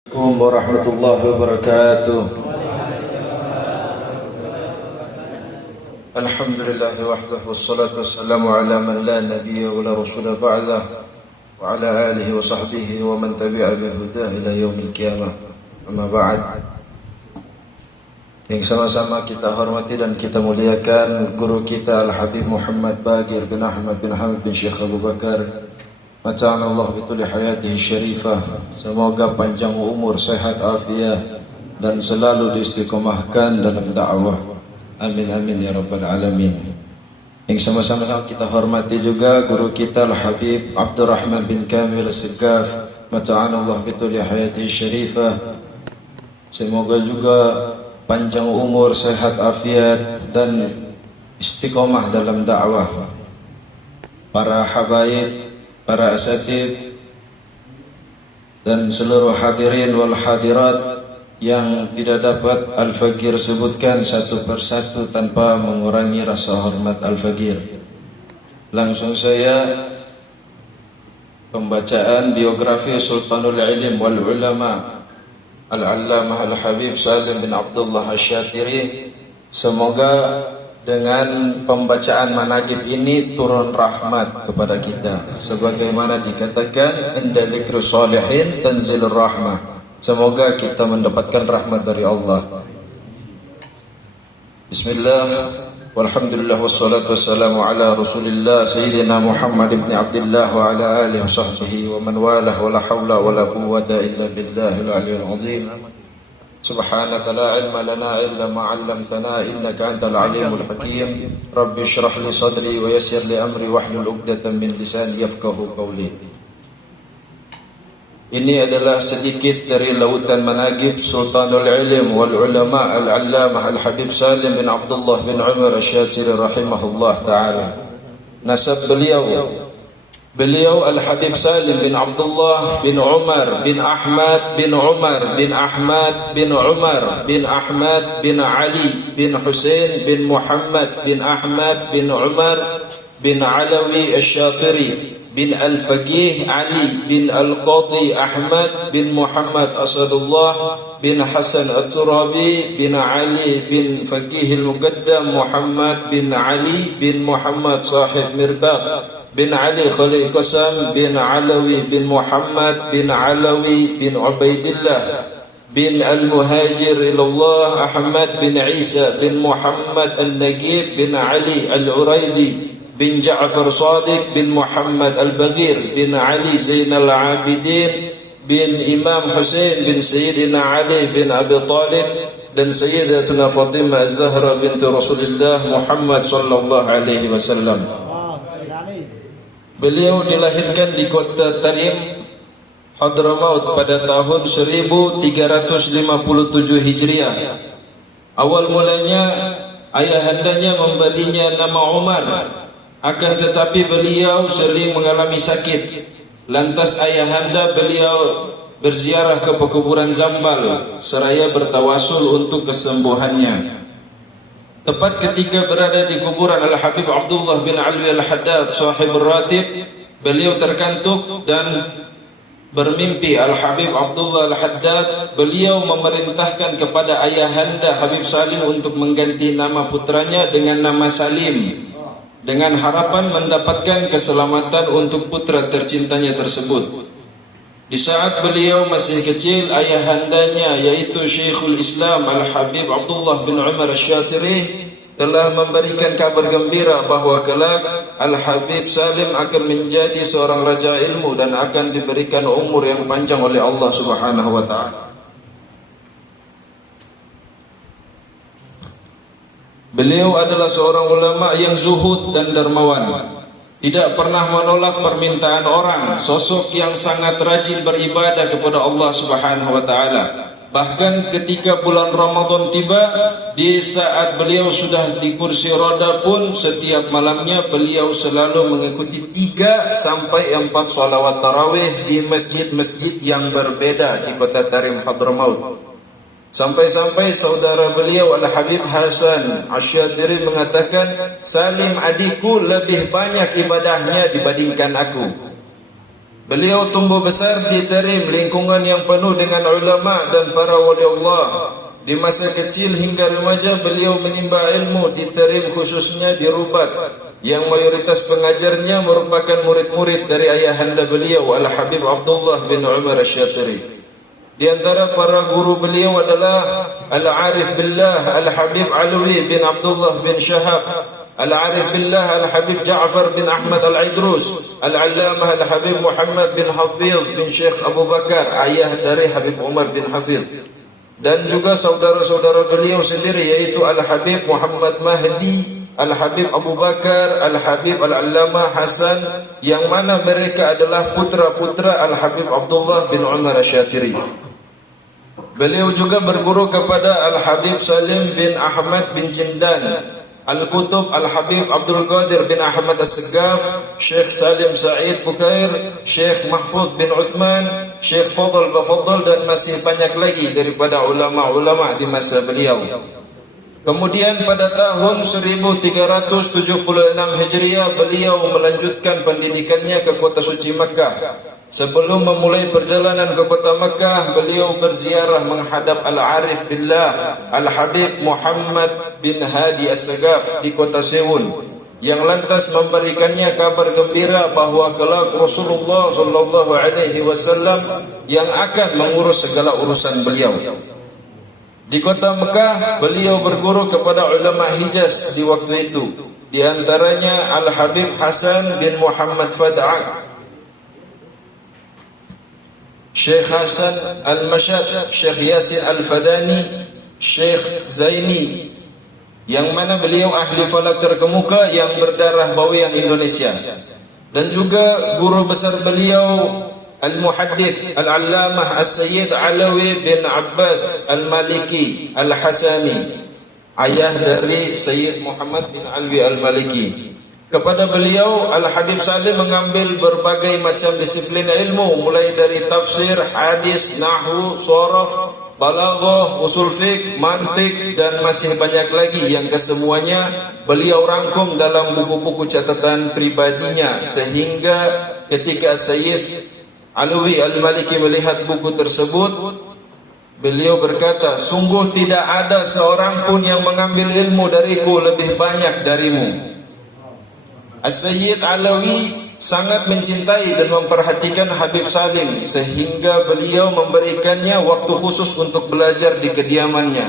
Assalamualaikum warahmatullahi wabarakatuh. Alhamdulillah wahdahu wassalatu wassalamu ala man la nabiyya wa la rasula ba'dah wa ala alihi wa sahbihi wa man tabi'a bihudah ila yaumil qiyamah. Amma ba'd. Yang sama-sama kita hormati dan kita muliakan guru kita Al-Habib Muhammad Bagir bin Ahmad bin Hamid bin Syekh Abu Bakar. Mata'ana Allah bituli hayatihi syarifah. Semoga panjang umur, sehat, afiat dan selalu diistiqomahkan dalam dakwah. Amin amin ya rabbal alamin. Yang sama-sama kita hormati juga guru kita Al-Habib Abdurrahman bin Kamil As-Segaf. Mata'ana Allah bituli hayatihi syarifah. Semoga juga panjang umur, sehat, afiat dan istiqomah dalam dakwah. Para habaib, para asatid dan seluruh hadirin wal hadirat yang tidak dapat Al-Faqir sebutkan satu persatu tanpa mengurangi rasa hormat Al-Faqir. Langsung saya pembacaan biografi Sultanul Ilm wal Ulama Al-Allamah Al-Habib Salim bin Abdullah Asy-Syatiri. Semoga dengan pembacaan manaqib ini turun rahmat kepada kita, sebagaimana dikatakan inda dzikri sholihin tanzilur rahmah. Semoga kita mendapatkan rahmat dari Allah. Bismillah walhamdulillah wassalatu wassalamu ala Rasulillah sayyidina Muhammad ibn Abdullah wa ala alihi washabbihi wa man walah wa la haula wa la quwwata illa billahil aliyyil azim. Subhanaka la ilma lana illa ma 'allamtana innaka antal alimul hakim. Rabbi shrah li sadri wa yassir li amri wahlul 'uqdatam min lisani yafqahu qawli. Ini adalah sedikit dari lautan manaqib Sultanul Ilm wal Ulama Al-Allamah Al-Habib Salim bin Abdullah bin Umar Asy-Syatiri rahimahullah taala. Nasab Beliau Al-Habib Salim bin Abdullah bin Umar bin Ahmad bin Umar bin Ahmad bin Umar bin Ahmad bin Ali bin Husain bin Muhammad bin Ahmad bin Umar bin Alawi Asy-Syatiri bin Al-Faqih Ali bin Al-Qadhi Ahmad bin Muhammad Asadullah bin Hasan At-Turabi bin Ali bin Faqih Al-Muqaddam Muhammad bin Ali bin Muhammad Sahib Mirbaq bin Ali Khalil Qasam bin Alawi bin Muhammad bin Alawi bin Ubaidillah bin Al-Muhajir ilallah Ahmad bin Isa bin Muhammad Al-Nagib bin Ali Al-Uraidi bin Ja'far Sadiq bin Muhammad Al-Baghir bin Ali Zainal Abidin bin Imam Husain bin Sayyidina Ali bin Abi Talib dan Sayyidatuna Fatimah Az-Zahra binti Rasulullah Muhammad sallallahu alaihi wasallam. Beliau dilahirkan di kota Tarim, Hadramaut pada tahun 1357 Hijriah. Awal mulanya ayahandanya memberinya nama Umar, akan tetapi beliau sering mengalami sakit. Lantas ayahanda beliau berziarah ke pekuburan Zambal seraya bertawasul untuk kesembuhannya. Tepat ketika berada di kuburan Al-Habib Abdullah bin Alwi Al-Haddad Sahib Ratib, beliau terkantuk dan bermimpi Al-Habib Abdullah Al-Haddad. Beliau memerintahkan kepada ayahanda Habib Salim untuk mengganti nama putranya dengan nama Salim, dengan harapan mendapatkan keselamatan untuk putra tercintanya tersebut. Di saat beliau masih kecil, ayahandanya yaitu Syekhul Islam Al-Habib Abdullah bin Umar Asy-Syatiri telah memberikan kabar gembira bahwa kelak Al-Habib Salim akan menjadi seorang raja ilmu dan akan diberikan umur yang panjang oleh Allah Subhanahu wa taala. Beliau adalah seorang ulama yang zuhud dan dermawan, tidak pernah menolak permintaan orang, sosok yang sangat rajin beribadah kepada Allah Subhanahu wa taala. Bahkan ketika bulan Ramadan tiba, di saat beliau sudah di kursi roda pun, setiap malamnya beliau selalu mengikuti 3 sampai 4 salawat tarawih di masjid-masjid yang berbeda di kota Tarim Hadramaut. Sampai-sampai saudara beliau Al-Habib Hasan Asy-Syatiri mengatakan, Salim adikku lebih banyak ibadahnya dibandingkan aku. Beliau tumbuh besar di Tarim, lingkungan yang penuh dengan ulama dan para wali Allah. Di masa kecil hingga remaja beliau menimba ilmu di Tarim, khususnya di Rubat, yang mayoritas pengajarnya merupakan murid-murid dari ayahanda beliau Al-Habib Abdullah bin Umar Asyatiri. Di antara para guru beliau adalah Al-Arif Billah Al-Habib Alwi bin Abdullah bin Shahab, Al-Arif Billah Al-Habib Ja'far bin Ahmad Al-Idrus, Al-Allamah Al-Habib Muhammad bin Hafiz bin Syekh Abu Bakar, ayah dari Habib Umar bin Hafiz. Dan juga saudara-saudara beliau sendiri, yaitu Al-Habib Muhammad Mahdi, Al-Habib Abu Bakar, Al-Habib Al-Allamah Hasan, yang mana mereka adalah putra-putra Al-Habib Abdullah bin Umar Asyatiri. Beliau juga berguru kepada Al-Habib Salim bin Ahmad bin Jindan, Al-Kutub Al-Habib Abdul Qadir bin Ahmad As-Segaf, Syekh Salim Sa'id Bukair, Syekh Mahfud bin Uthman, Syekh Fadl Bafadl, dan masih banyak lagi daripada ulama-ulama di masa beliau. Kemudian pada tahun 1376 Hijriah beliau melanjutkan pendidikannya ke kota suci Makkah. Sebelum memulai perjalanan ke kota Makkah, beliau berziarah menghadap Al-Arif Billah Al-Habib Muhammad bin Hadi As-Segaf di kota Sewun, yang lantas memberikannya kabar gembira bahawa kelak Rasulullah sallallahu alaihi wasallam yang akan mengurus segala urusan beliau. Di kota Mekah, beliau berguru kepada ulama Hijaz di waktu itu, di antaranya Al-Habib Hasan bin Muhammad Fad'ak, Syekh Hasan Al-Mashad, Syekh Yasin Al-Fadani, Syekh Zaini, yang mana beliau ahli falak terkemuka yang berdarah bawian Indonesia. Dan juga guru besar beliau Al-Muhaddith Al-Allamah As-Sayyid Alawi bin Abbas Al-Maliki Al-Hasani, ayah dari Sayyid Muhammad bin Alwi Al-Maliki. Kepada beliau Al-Habib Salim mengambil berbagai macam disiplin ilmu, mulai dari tafsir, hadis, nahwu, sharaf, balaghah, usul fiqh, mantik, dan masih banyak lagi yang kesemuanya beliau rangkum dalam buku-buku catatan pribadinya, sehingga ketika Sayyid Alwi Al-Maliki melihat buku tersebut, beliau berkata, sungguh tidak ada seorang pun yang mengambil ilmu dariku lebih banyak darimu. As-Sayyid Alawi sangat mencintai dan memperhatikan Habib Salim, sehingga beliau memberikannya waktu khusus untuk belajar di kediamannya.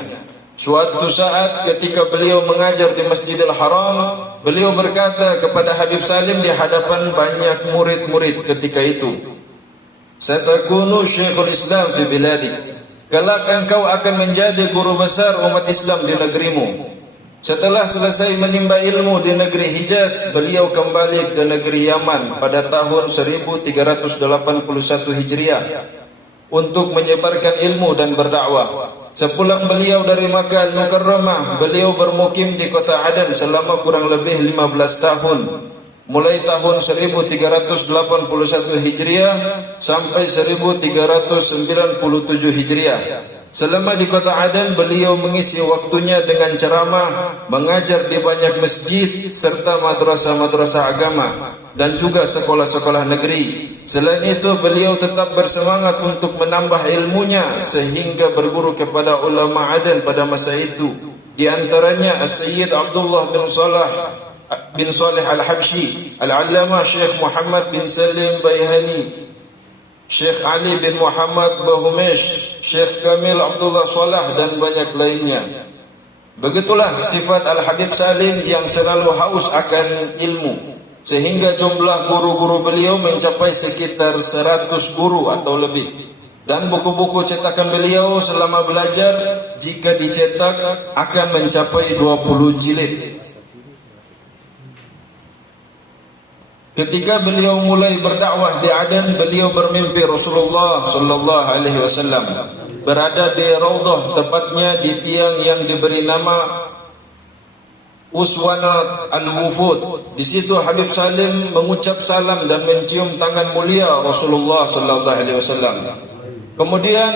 Suatu saat ketika beliau mengajar di Masjidil Haram, beliau berkata kepada Habib Salim di hadapan banyak murid-murid ketika itu, "Satakunu Syekhul Islam fi biladik." Kelak engkau akan menjadi guru besar umat Islam di negerimu. Setelah selesai menimba ilmu di negeri Hijaz, beliau kembali ke negeri Yaman pada tahun 1381 Hijriah untuk menyebarkan ilmu dan berdakwah. Sepulang beliau dari Makkah Al-Mukarramah, beliau bermukim di kota Adan selama kurang lebih 15 tahun, mulai tahun 1381 Hijriah sampai 1397 Hijriah. Selama di kota Adan, beliau mengisi waktunya dengan ceramah, mengajar di banyak masjid serta madrasah-madrasah agama dan juga sekolah-sekolah negeri. Selain itu, beliau tetap bersemangat untuk menambah ilmunya sehingga berguru kepada ulama Adan pada masa itu. Di antaranya As-Sayyid Abdullah bin Salih Al-Habshi, Al-Allamah Syekh Muhammad bin Salim Bayhani, Syekh Ali bin Muhammad Bahumesh, Syekh Kamil Abdullah Salah, dan banyak lainnya. Begitulah sifat Al-Habib Salim yang selalu haus akan ilmu, sehingga jumlah guru-guru beliau mencapai sekitar 100 guru atau lebih. Dan buku-buku cetakan beliau selama belajar, jika dicetak, akan mencapai 20 jilid. Ketika beliau mulai berdakwah di Adan, beliau bermimpi Rasulullah sallallahu alaihi wasallam berada di Raudhah, tepatnya di tiang yang diberi nama Uswanat Al-Wufud. Di situ Habib Salim mengucap salam dan mencium tangan mulia Rasulullah sallallahu alaihi wasallam. Kemudian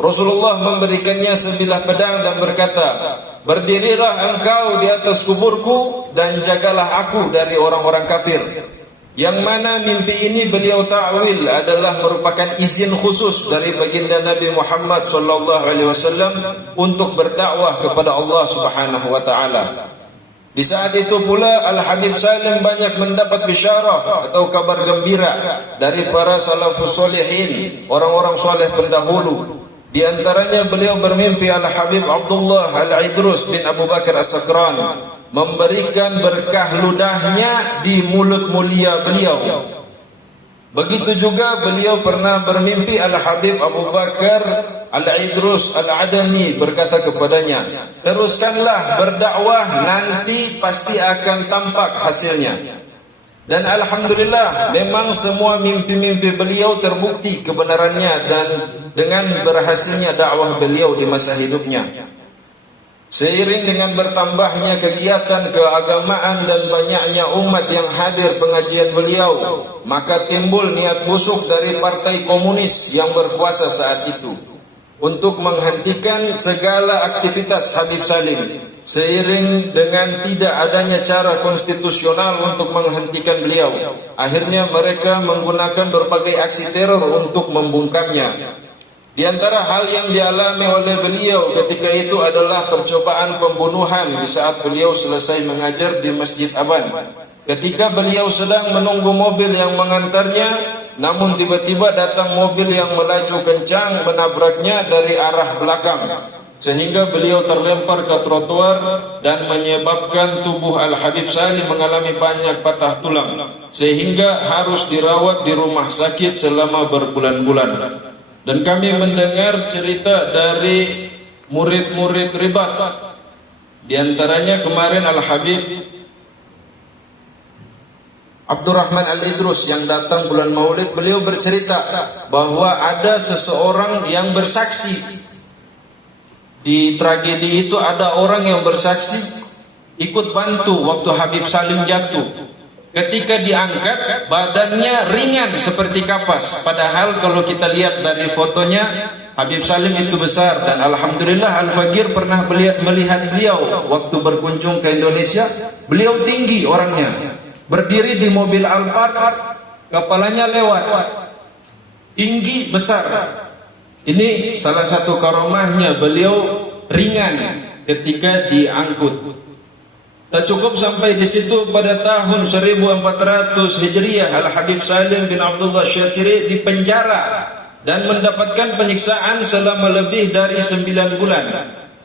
Rasulullah memberikannya sebilah pedang dan berkata, "Berdirilah engkau di atas kuburku dan jagalah aku dari orang-orang kafir." Yang mana mimpi ini beliau ta'wil adalah merupakan izin khusus dari baginda Nabi Muhammad sallallahu alaihi wasallam untuk berdakwah kepada Allah Subhanahu wa taala. Di saat itu pula Al-Habib Salim banyak mendapat bisyarah atau kabar gembira dari para salafus solihin, orang-orang soleh pendahulu. Di antaranya beliau bermimpi Al-Habib Abdullah Al-Idrus bin Abu Bakar As-Sakran memberikan berkah ludahnya di mulut mulia beliau. Begitu juga beliau pernah bermimpi Al-Habib Abu Bakar Al-Idrus Al-Adani berkata kepadanya, teruskanlah berdakwah, nanti pasti akan tampak hasilnya. Dan Alhamdulillah, memang semua mimpi-mimpi beliau terbukti kebenarannya dan dengan berhasilnya dakwah beliau di masa hidupnya. Seiring dengan bertambahnya kegiatan keagamaan dan banyaknya umat yang hadir pengajian beliau, maka timbul niat busuk dari partai komunis yang berkuasa saat itu untuk menghentikan segala aktivitas Habib Salim. Seiring dengan tidak adanya cara konstitusional untuk menghentikan beliau, akhirnya mereka menggunakan berbagai aksi teror untuk membungkamnya. Di antara hal yang dialami oleh beliau ketika itu adalah percobaan pembunuhan di saat beliau selesai mengajar di Masjid Aban. Ketika beliau sedang menunggu mobil yang mengantarnya, namun tiba-tiba datang mobil yang melaju kencang menabraknya dari arah belakang, sehingga beliau terlempar ke trotoar dan menyebabkan tubuh Al-Habib Salim mengalami banyak patah tulang, sehingga harus dirawat di rumah sakit selama berbulan-bulan. Dan kami mendengar cerita dari murid-murid ribat. Di antaranya kemarin Al-Habib Abdurrahman Al-Idrus yang datang bulan Maulid, beliau bercerita bahwa ada seseorang yang bersaksi. Di tragedi itu ada orang yang bersaksi ikut bantu waktu Habib Salim jatuh. Ketika diangkat, badannya ringan seperti kapas. Padahal kalau kita lihat dari fotonya, Habib Salim itu besar. Dan Alhamdulillah Al-Faqir pernah melihat beliau waktu berkunjung ke Indonesia. Beliau tinggi orangnya, berdiri di mobil Alphard, kepalanya lewat, tinggi besar. Ini salah satu karomahnya, beliau ringan ketika diangkut. Tak cukup sampai di situ, pada tahun 1400 Hijriah Al-Habib Salim bin Abdullah Syatiri dipenjara dan mendapatkan penyiksaan selama lebih dari 9 bulan.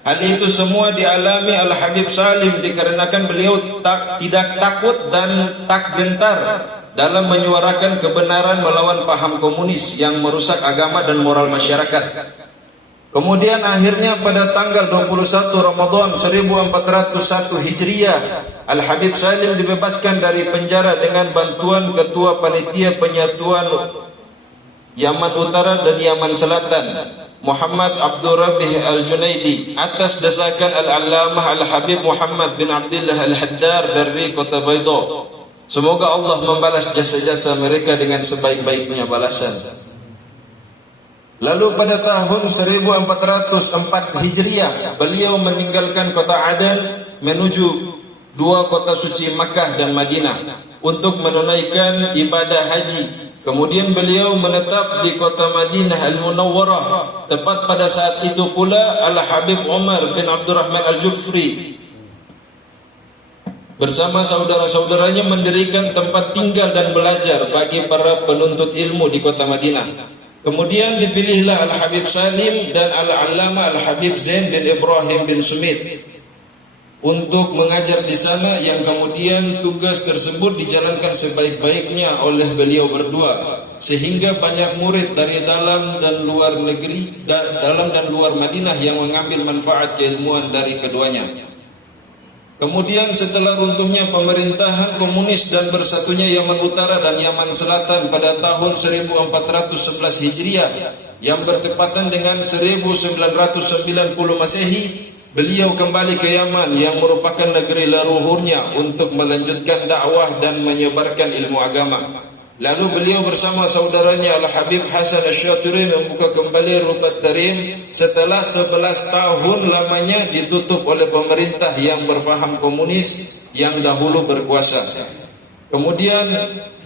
Hal itu semua dialami Al-Habib Salim dikarenakan beliau tidak takut dan tak gentar dalam menyuarakan kebenaran melawan paham komunis yang merusak agama dan moral masyarakat. Kemudian akhirnya pada tanggal 21 Ramadan 1401 Hijriah, Al-Habib Salim dibebaskan dari penjara dengan bantuan Ketua Panitia Penyatuan Yaman Utara dan Yaman Selatan, Muhammad Abdul Rabih Al-Junaidi, atas desakan Al-Allamah Al-Habib Muhammad bin Abdullah Al-Haddar dari Kota Baido. Semoga Allah membalas jasa-jasa mereka dengan sebaik-baiknya balasan. Lalu pada tahun 1404 Hijriah, beliau meninggalkan kota Aden menuju dua kota suci Makkah dan Madinah untuk menunaikan ibadah haji. Kemudian beliau menetap di kota Madinah Al-Munawwarah. Tepat pada saat itu pula Al-Habib Umar bin Abdurrahman Al-Jufri bersama saudara-saudaranya mendirikan tempat tinggal dan belajar bagi para penuntut ilmu di kota Madinah. Kemudian dipilihlah Al-Habib Salim dan Al-Allamah Al-Habib Zain bin Ibrahim bin Sumit untuk mengajar di sana, yang kemudian tugas tersebut dijalankan sebaik-baiknya oleh beliau berdua, sehingga banyak murid dari dalam dan luar negeri, dalam dan luar Madinah yang mengambil manfaat keilmuan dari keduanya. Kemudian setelah runtuhnya pemerintahan komunis dan bersatunya Yaman Utara dan Yaman Selatan pada tahun 1411 Hijriah yang bertepatan dengan 1990 Masehi, beliau kembali ke Yaman yang merupakan negeri leluhurnya untuk melanjutkan dakwah dan menyebarkan ilmu agama. Lalu beliau bersama saudaranya Al-Habib Hasan Asy-Syatiri membuka kembali Rubat Tarim setelah 11 tahun lamanya ditutup oleh pemerintah yang berfaham komunis yang dahulu berkuasa. Kemudian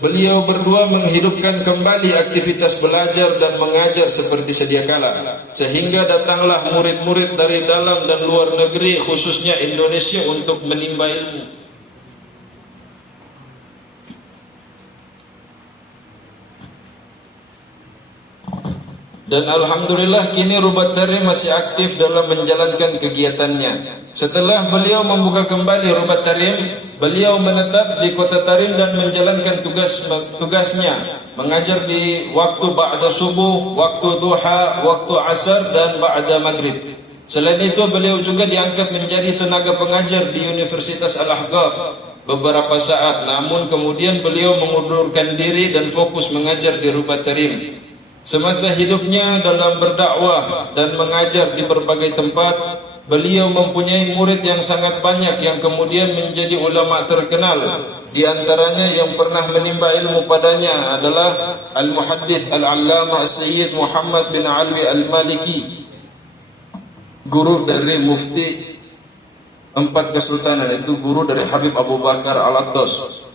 beliau berdua menghidupkan kembali aktivitas belajar dan mengajar seperti sedia kala, sehingga datanglah murid-murid dari dalam dan luar negeri, khususnya Indonesia, untuk menimba ilmu. Dan alhamdulillah kini Rubat Tarim masih aktif dalam menjalankan kegiatannya. Setelah beliau membuka kembali Rubat Tarim, beliau menetap di kota Tarim dan menjalankan tugasnya, mengajar di waktu ba'da subuh, waktu duha, waktu asar dan ba'da maghrib. Selain itu beliau juga diangkat menjadi tenaga pengajar di Universitas Al-Ahqaf beberapa saat, namun kemudian beliau mengundurkan diri dan fokus mengajar di Rubat Tarim. Semasa hidupnya dalam berdakwah dan mengajar di berbagai tempat, beliau mempunyai murid yang sangat banyak yang kemudian menjadi ulama terkenal. Di antaranya yang pernah menimba ilmu padanya adalah Al-Muhaddits Al-Allamah Sayyid Muhammad bin Alwi Al-Maliki, guru dari Mufti 4 Kesultanan, itu guru dari Habib Abu Bakar Al-Attas.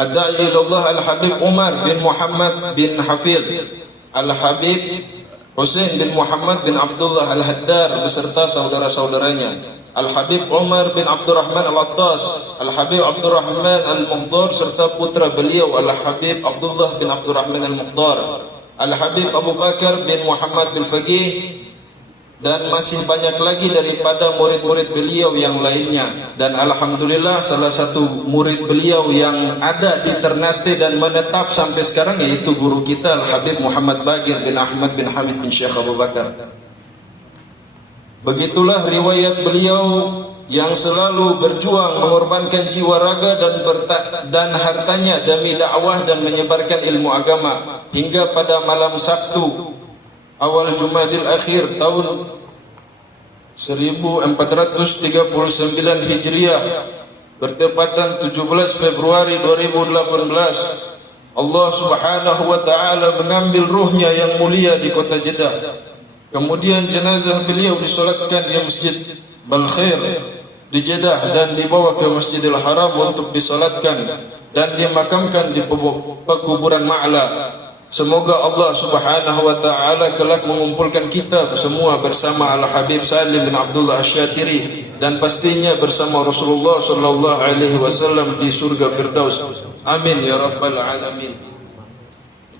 Ad-Da'i ilallah Al-Habib Umar bin Muhammad bin Hafidh, Al-Habib Husain bin Muhammad bin Abdullah Al-Haddar beserta saudara-saudaranya, Al-Habib Umar bin Abdurrahman Al-Attas, Al-Habib Abdurrahman Al-Muhdar serta putra beliau Al-Habib Abdullah bin Abdurrahman Al-Muhdar, Al-Habib Abu Bakar bin Muhammad bin Faqih, dan masih banyak lagi daripada murid-murid beliau yang lainnya. Dan alhamdulillah salah satu murid beliau yang ada di Ternate dan menetap sampai sekarang yaitu guru kita Al-Habib Muhammad Bagir bin Ahmad bin Hamid bin Syekh Abu Bakar. Begitulah riwayat beliau yang selalu berjuang mengorbankan jiwa raga dan hartanya demi dakwah dan menyebarkan ilmu agama, hingga pada malam Sabtu awal Jumadil Akhir tahun 1439 Hijriah bertepatan 17 Februari 2018, Allah Subhanahu wa taala mengambil ruhnya yang mulia di kota Jeddah. Kemudian jenazah beliau disolatkan di Masjid Balkhair di Jeddah dan dibawa ke Masjidil Haram untuk disolatkan dan dimakamkan di pekuburan Ma'la. Semoga Allah Subhanahu wa taala kelak mengumpulkan kita semua bersama Al-Habib Salim bin Abdullah Asy-Syatiri dan pastinya bersama Rasulullah sallallahu alaihi wasallam di surga Firdaus. Amin ya rabbal alamin.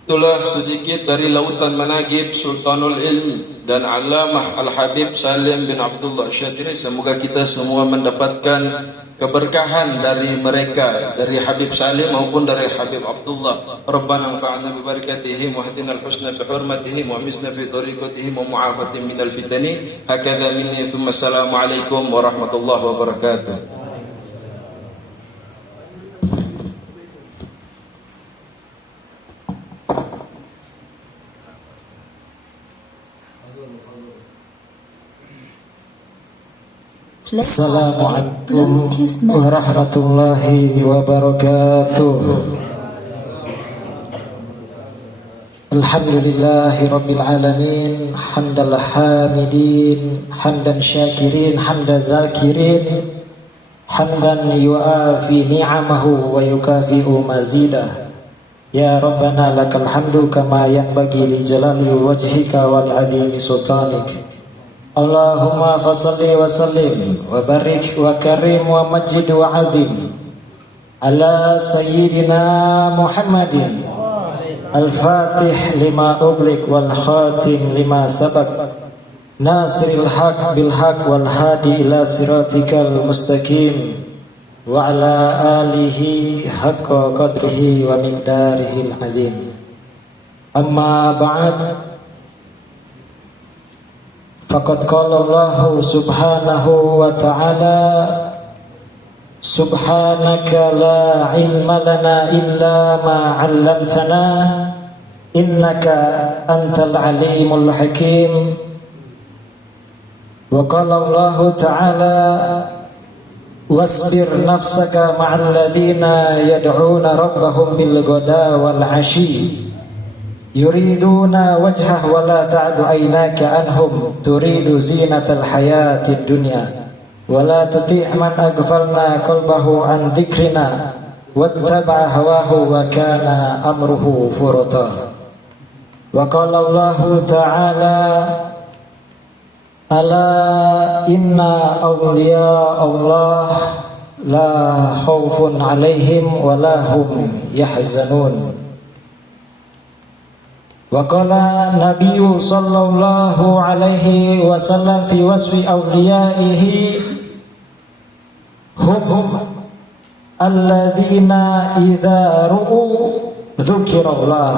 Itulah sedikit dari lautan manaqib Sultanul Ilm dan Allamah Al-Habib Salim bin Abdullah Asy-Syatiri. Semoga kita semua mendapatkan keberkahan dari mereka, dari Habib Salim maupun dari Habib Abdullah. Rabbana anfa'na bi barakatihim wa hadina al-husna bi hurmatihim wa misna fi tariqatihim wa mu'afatin minal fitani. Hakadha minni thumma assalamu alaikum warahmatullahi wabarakatuh. Assalamualaikum warahmatullahi wabarakatuh. Alhamdulillahi rabbil alamin, hamdal hamidin, hamdan syakirin, hamdan zakirin, hamdan yuafi ni'amahu wa yukafi'u mazidah. Ya Rabbana lakal hamdu kama yanbaghi li jalali wajhika wa li 'azimi sultanik. Allahumma fasalli wa sallim wa barik wa karim wa majid wa azim ala sayyidina Muhammadin al-fatih lima ublik wal khatim lima sabak nasiril haq bil haq wal hadi ila siratikal mustaqim wa ala alihi haqqa qadrihi wa miqdarihil azim. Amma ba'd. Faqad qala Allah subhanahu wa ta'ala, subhanaka la ilma lana illa ma 'allamtana innaka antal alimul hakim. Wa qala Allah ta'ala, wasbir nafsaka ma'al ladhina yad'una rabbahum bil ghada wal 'ashi yuriduna wajhah wa la ta'du aynaka anhum turidu zinatal hayatid dunya ولا تطع من أغفلنا قلبه عن ذكرنا واتبع هواه وكان أمره فرطا. وقال الله تعالى ألا إن أولياء الله لا خوف عليهم ولا هم يحزنون. وقال النبي صلى الله عليه وسلم في وصف أوليائه هم الذين إذا رؤوا ذكر الله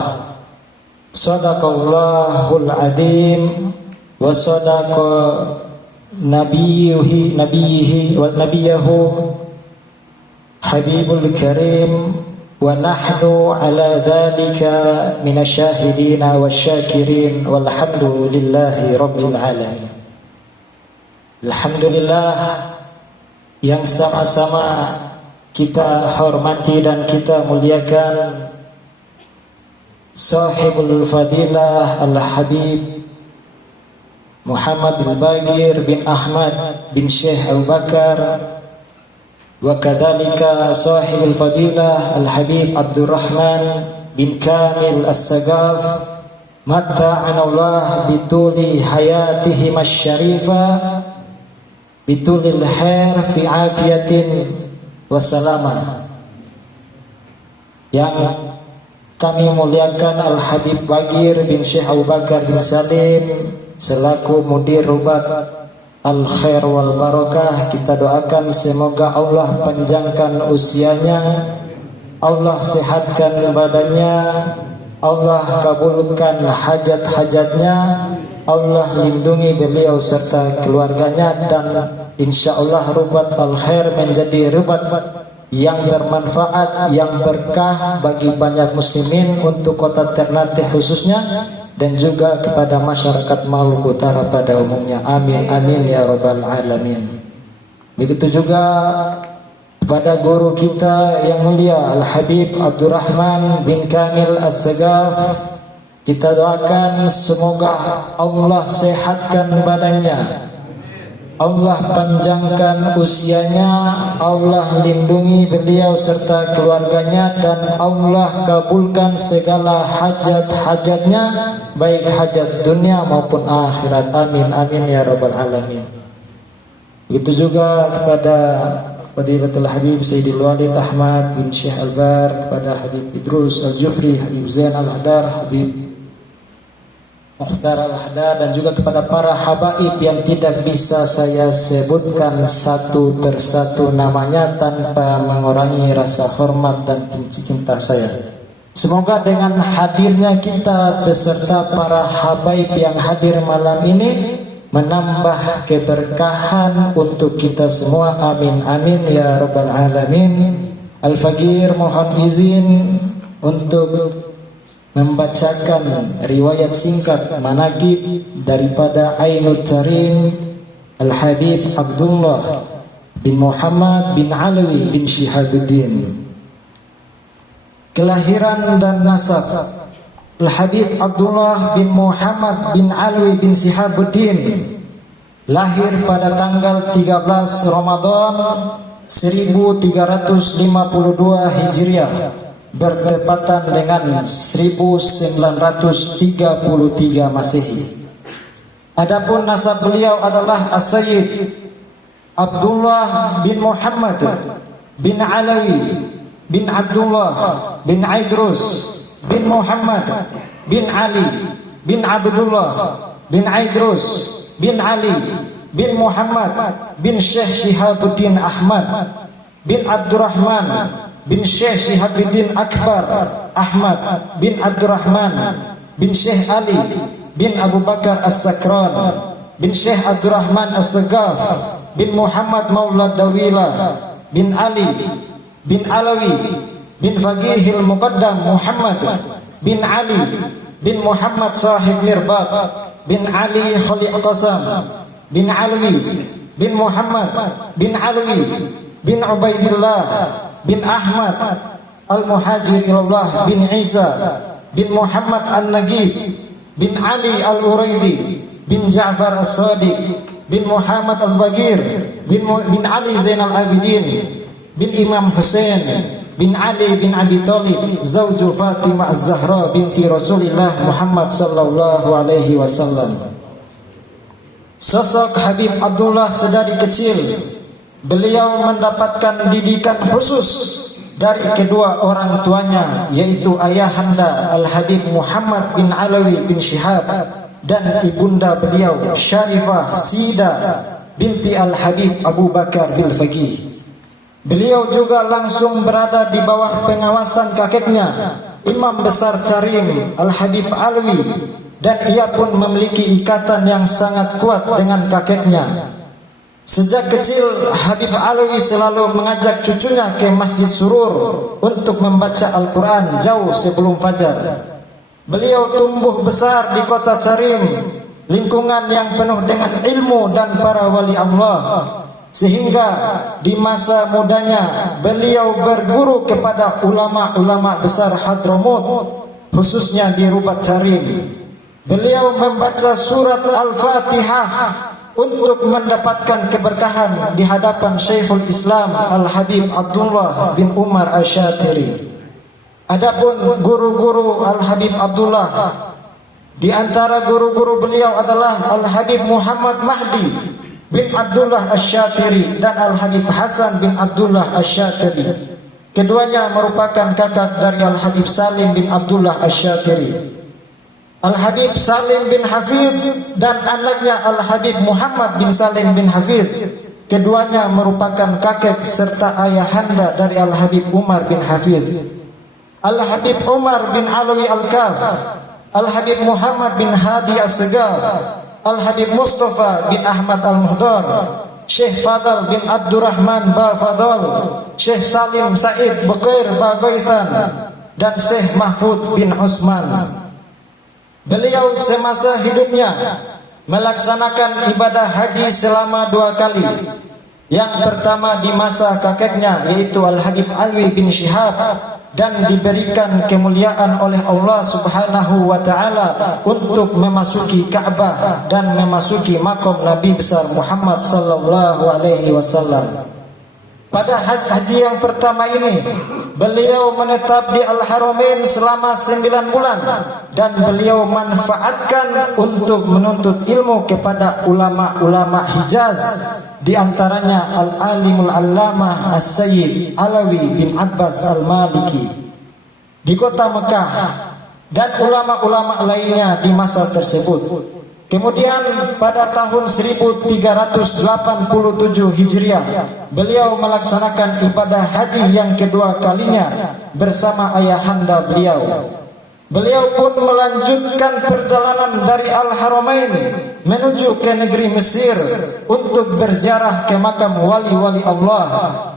صدق الله العظيم وصدق نبيه حبيب الكريم ونحن على ذلك من الشاهدين والشاكرين والحمد لله رب العالمين. Alhamdulillah yang sama-sama kita hormati dan kita muliakan Sahibul Fadilah Al-Habib Muhammad Al-Bagir bin Ahmad bin Syekh Abu Bakar, wa kadzalika Sahibul Fadilah Al-Habib Abdurrahman bin Kamil As-Sagaf, matta'anallah bituli hayatihim asy-syarifah bitulil khair fi afiyatin wassalamah. Yang kami muliakan Al-Habib Bagir bin Syekh Abu Bakar bin Salim selaku mudir rubat Al-Khair wal Barakah, kita doakan semoga Allah panjangkan usianya, Allah sehatkan badannya, Allah kabulkan hajat-hajatnya, Allah lindungi beliau serta keluarganya, dan insya Allah rubat Al-Khair menjadi rubat yang bermanfaat, yang berkah bagi banyak muslimin untuk kota Ternate khususnya dan juga kepada masyarakat Maluku Utara pada umumnya. Amin amin ya rabbal alamin. Begitu juga kepada guru kita yang mulia Al-Habib Abdurrahman bin Kamil As-Sagaf, kita doakan semoga Allah sehatkan badannya, Allah panjangkan usianya, Allah lindungi beliau serta keluarganya, dan Allah kabulkan segala hajat-hajatnya, baik hajat dunia maupun akhirat. Amin amin ya rabbal alamin. Begitu juga kepada Fadilatul Habib Sayyidil Walid Ahmad bin Syekh Albar, kepada Habib Idrus Al-Jufri, Habib Zain Al-Hadar, Habib Mukhtar Al-Hadar, dan juga kepada para habaib yang tidak bisa saya sebutkan satu persatu namanya tanpa mengurangi rasa hormat dan cinta saya. Semoga dengan hadirnya kita beserta para habaib yang hadir malam ini menambah keberkahan untuk kita semua. Amin amin ya rabbal alamin. Al-Faqir mohon izin untuk membacakan riwayat singkat manaqib daripada Ainut Tarim Al-Habib Abdullah bin Muhammad bin Alawi bin Syihabuddin. Kelahiran dan nasab Al-Habib Abdullah bin Muhammad bin Alawi bin Syihabuddin lahir pada tanggal 13 Ramadan 1352 Hijriah, bertepatan dengan 1933 Masehi. Adapun nasab beliau adalah As-Sayyid Abdullah bin Muhammad bin Alawi bin Abdullah bin Idrus bin Muhammad bin Ali bin Abdullah bin Idrus bin Ali bin Muhammad bin Syekh Syihabuddin Ahmad bin Abdurrahman bin Syekh Syihabuddin Akbar Ahmad bin Abdurrahman bin Syekh Ali bin Abu Bakar As-Sakran bin Syekh Abdurrahman As-Sagaf bin Muhammad Maulad Dawila bin Ali bin Alawi bin Faqihil Muqaddam Muhammad bin Ali bin Muhammad Sahib Mirbat bin Ali Khaliq Qasam bin Alwi bin Muhammad bin Alwi bin Ubaidillah bin Ahmad Al-Muhajir Ilallah bin Isa bin Muhammad An-Nagib bin Ali Al-Uraidi bin Ja'far As-Sadiq bin Muhammad Al-Bagir bin Ali Zainal Abidin bin Imam Hussein bin Ali bin Abi Thalib zauju Fatimah Az-Zahra binti Rasulillah Muhammad sallallahu alaihi wasallam. Sosok Habib Abdullah sedari kecil beliau mendapatkan didikan khusus dari kedua orang tuanya, yaitu ayahanda Al-Habib Muhammad bin Alawi bin Syihab dan ibunda beliau Syarifah Sida binti Al-Habib Abu Bakar bil Faqih. Beliau juga langsung berada di bawah pengawasan kakeknya Imam Besar Karim Al-Habib Alwi, dan ia pun memiliki ikatan yang sangat kuat dengan kakeknya. Sejak kecil Habib Alwi selalu mengajak cucunya ke Masjid Surur untuk membaca Al-Quran jauh sebelum fajar. Beliau tumbuh besar di kota Karim, lingkungan yang penuh dengan ilmu dan para wali Allah, sehingga di masa mudanya beliau berguru kepada ulama-ulama besar Hadramut, khususnya di Rubat Karim. Beliau membaca surat Al-Fatihah untuk mendapatkan keberkahan di hadapan Syekhul Islam Al-Habib Abdullah bin Umar Asy-Syatiri. Adapun guru-guru Al-Habib Abdullah, di antara guru-guru beliau adalah Al-Habib Muhammad Mahdi bin Abdullah Asy-Syatiri dan Al-Habib Hasan bin Abdullah Asy-Syatiri. Keduanya merupakan kakak dari Al-Habib Salim bin Abdullah Asy-Syatiri. Al-Habib Salim bin Hafidh dan anaknya Al-Habib Muhammad bin Salim bin Hafidh, keduanya merupakan kakek serta ayahanda dari Al-Habib Umar bin Hafidh. Al-Habib Umar bin Alawi Al-Kaf, Al-Habib Muhammad bin Hadi As-Segar, Al-Habib Mustafa bin Ahmad Al-Muhdar, Syekh Fadal bin Abdurrahman Ba Fadal, Syekh Salim Said Bukair Ba Goithan, dan Syekh Mahfud bin Usman. Beliau semasa hidupnya melaksanakan ibadah haji selama 2 kali. Yang pertama di masa kakeknya, yaitu Al-Habib Alwi bin Syihab, dan diberikan kemuliaan oleh Allah Subhanahu wa taala untuk memasuki Ka'bah dan memasuki makam Nabi besar Muhammad sallallahu alaihi wasallam. Pada haji yang pertama ini beliau menetap di Al-Haramain selama 9 bulan, dan beliau manfaatkan untuk menuntut ilmu kepada ulama-ulama Hijaz, di antaranya Al-Alimul Allamah As-Sayyid Alawi bin Abbas Al-Maliki di kota Mekah, dan ulama-ulama lainnya di masa tersebut. Kemudian pada tahun 1387 Hijriah beliau melaksanakan ibadah haji yang kedua kalinya bersama ayahanda beliau. Beliau pun melanjutkan perjalanan dari Al-Haramain menuju ke negeri Mesir untuk berziarah ke makam wali-wali Allah,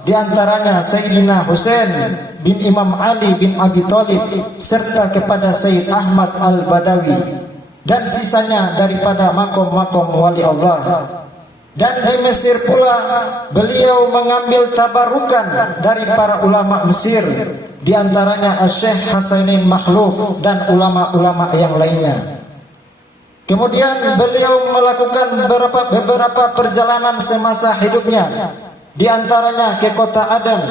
di antaranya Sayyidina Husain bin Imam Ali bin Abi Thalib serta kepada Sayyid Ahmad Al-Badawi, dan sisanya daripada makom-makom wali Allah. Dan di Mesir pula beliau mengambil tabarukan dari para ulama Mesir, di antaranya Syekh Hasanin Makhluf dan ulama-ulama yang lainnya. Kemudian beliau melakukan beberapa perjalanan semasa hidupnya, di antaranya ke kota Aden,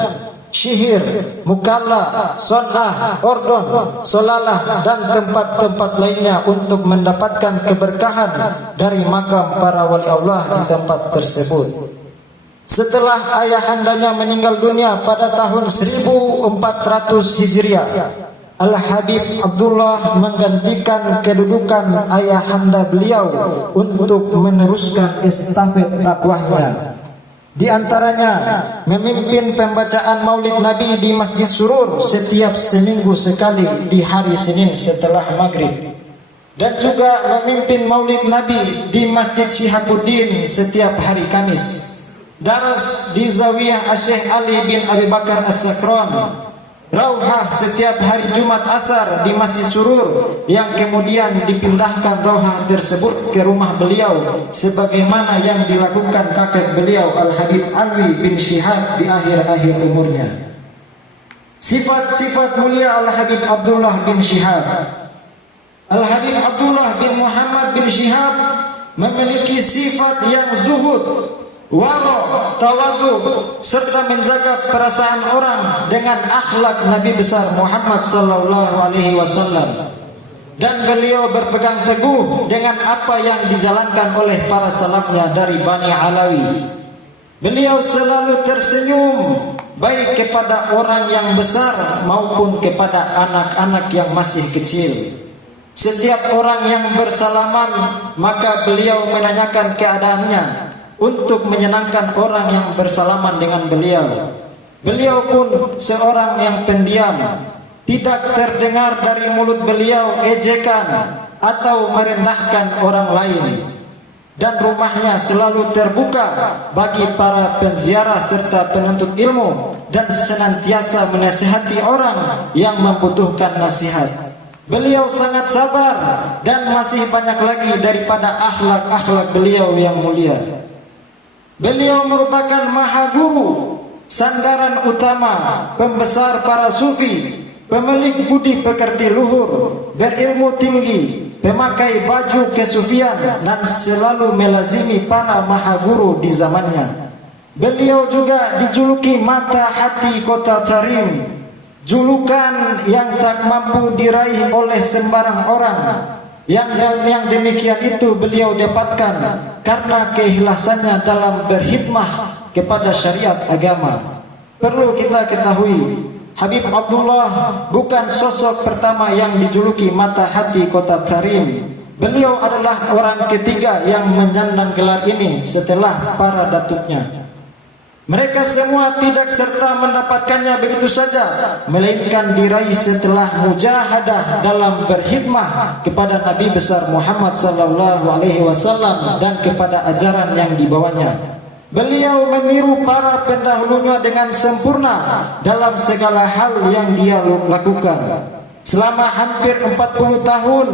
Syihir, Mukalla, Son'ah, Ordon, Solalah, dan tempat-tempat lainnya untuk mendapatkan keberkahan dari makam para wali Allah di tempat tersebut. Setelah ayahandanya meninggal dunia pada tahun 1400 Hijriah, Al-Habib Abdullah menggantikan kedudukan ayahanda beliau untuk meneruskan estafet dakwahnya. Di antaranya memimpin pembacaan Maulid Nabi di Masjid Surur setiap seminggu sekali di hari Senin setelah maghrib, dan juga memimpin Maulid Nabi di Masjid Syihabuddin setiap hari Kamis. Daras di Zawiyah Syekh Ali bin Abi Bakar As-Sakran, Rauhah setiap hari Jumat Asar di Masjid Surur, yang kemudian dipindahkan rauhah tersebut ke rumah beliau sebagaimana yang dilakukan kakek beliau Al-Habib Alwi bin Syihab di akhir-akhir umurnya. Sifat-sifat mulia Al-Habib Abdullah bin Syihab. Al-Habib Abdullah bin Muhammad bin Syihab memiliki sifat yang zuhud, waro, tawadu, serta menjaga perasaan orang dengan akhlak Nabi besar Muhammad sallallahu alaihi wasallam. Dan beliau berpegang teguh dengan apa yang dijalankan oleh para salafnya dari Bani Alawi. Beliau selalu tersenyum baik kepada orang yang besar maupun kepada anak-anak yang masih kecil. Setiap orang yang bersalaman maka beliau menanyakan keadaannya untuk menyenangkan orang yang bersalaman dengan beliau. Beliau pun seorang yang pendiam. Tidak terdengar dari mulut beliau ejekan atau merendahkan orang lain. Dan rumahnya selalu terbuka bagi para penziarah serta penuntut ilmu dan senantiasa menasihati orang yang membutuhkan nasihat. Beliau sangat sabar dan masih banyak lagi daripada akhlak-akhlak beliau yang mulia. Beliau merupakan maha guru, sandaran utama, pembesar para sufi, pemilik budi pekerti luhur, berilmu tinggi, pemakai baju kesufian dan selalu melazimi para maha guru di zamannya. Beliau juga dijuluki mata hati kota Tarim, julukan yang tak mampu diraih oleh sembarang orang. Yang demikian itu beliau dapatkan karena keikhlasannya dalam berkhidmah kepada syariat agama. Perlu kita ketahui, Habib Abdullah bukan sosok pertama yang dijuluki mata hati kota Tarim. Beliau adalah orang ketiga yang menyandang gelar ini setelah para datuknya. Mereka semua tidak serta mendapatkannya begitu saja, melainkan diraih setelah mujahadah dalam berkhidmah kepada Nabi besar Muhammad sallallahu alaihi wasallam dan kepada ajaran yang dibawanya. Beliau meniru para pendahulunya dengan sempurna dalam segala hal yang dia lakukan. Selama hampir 40 tahun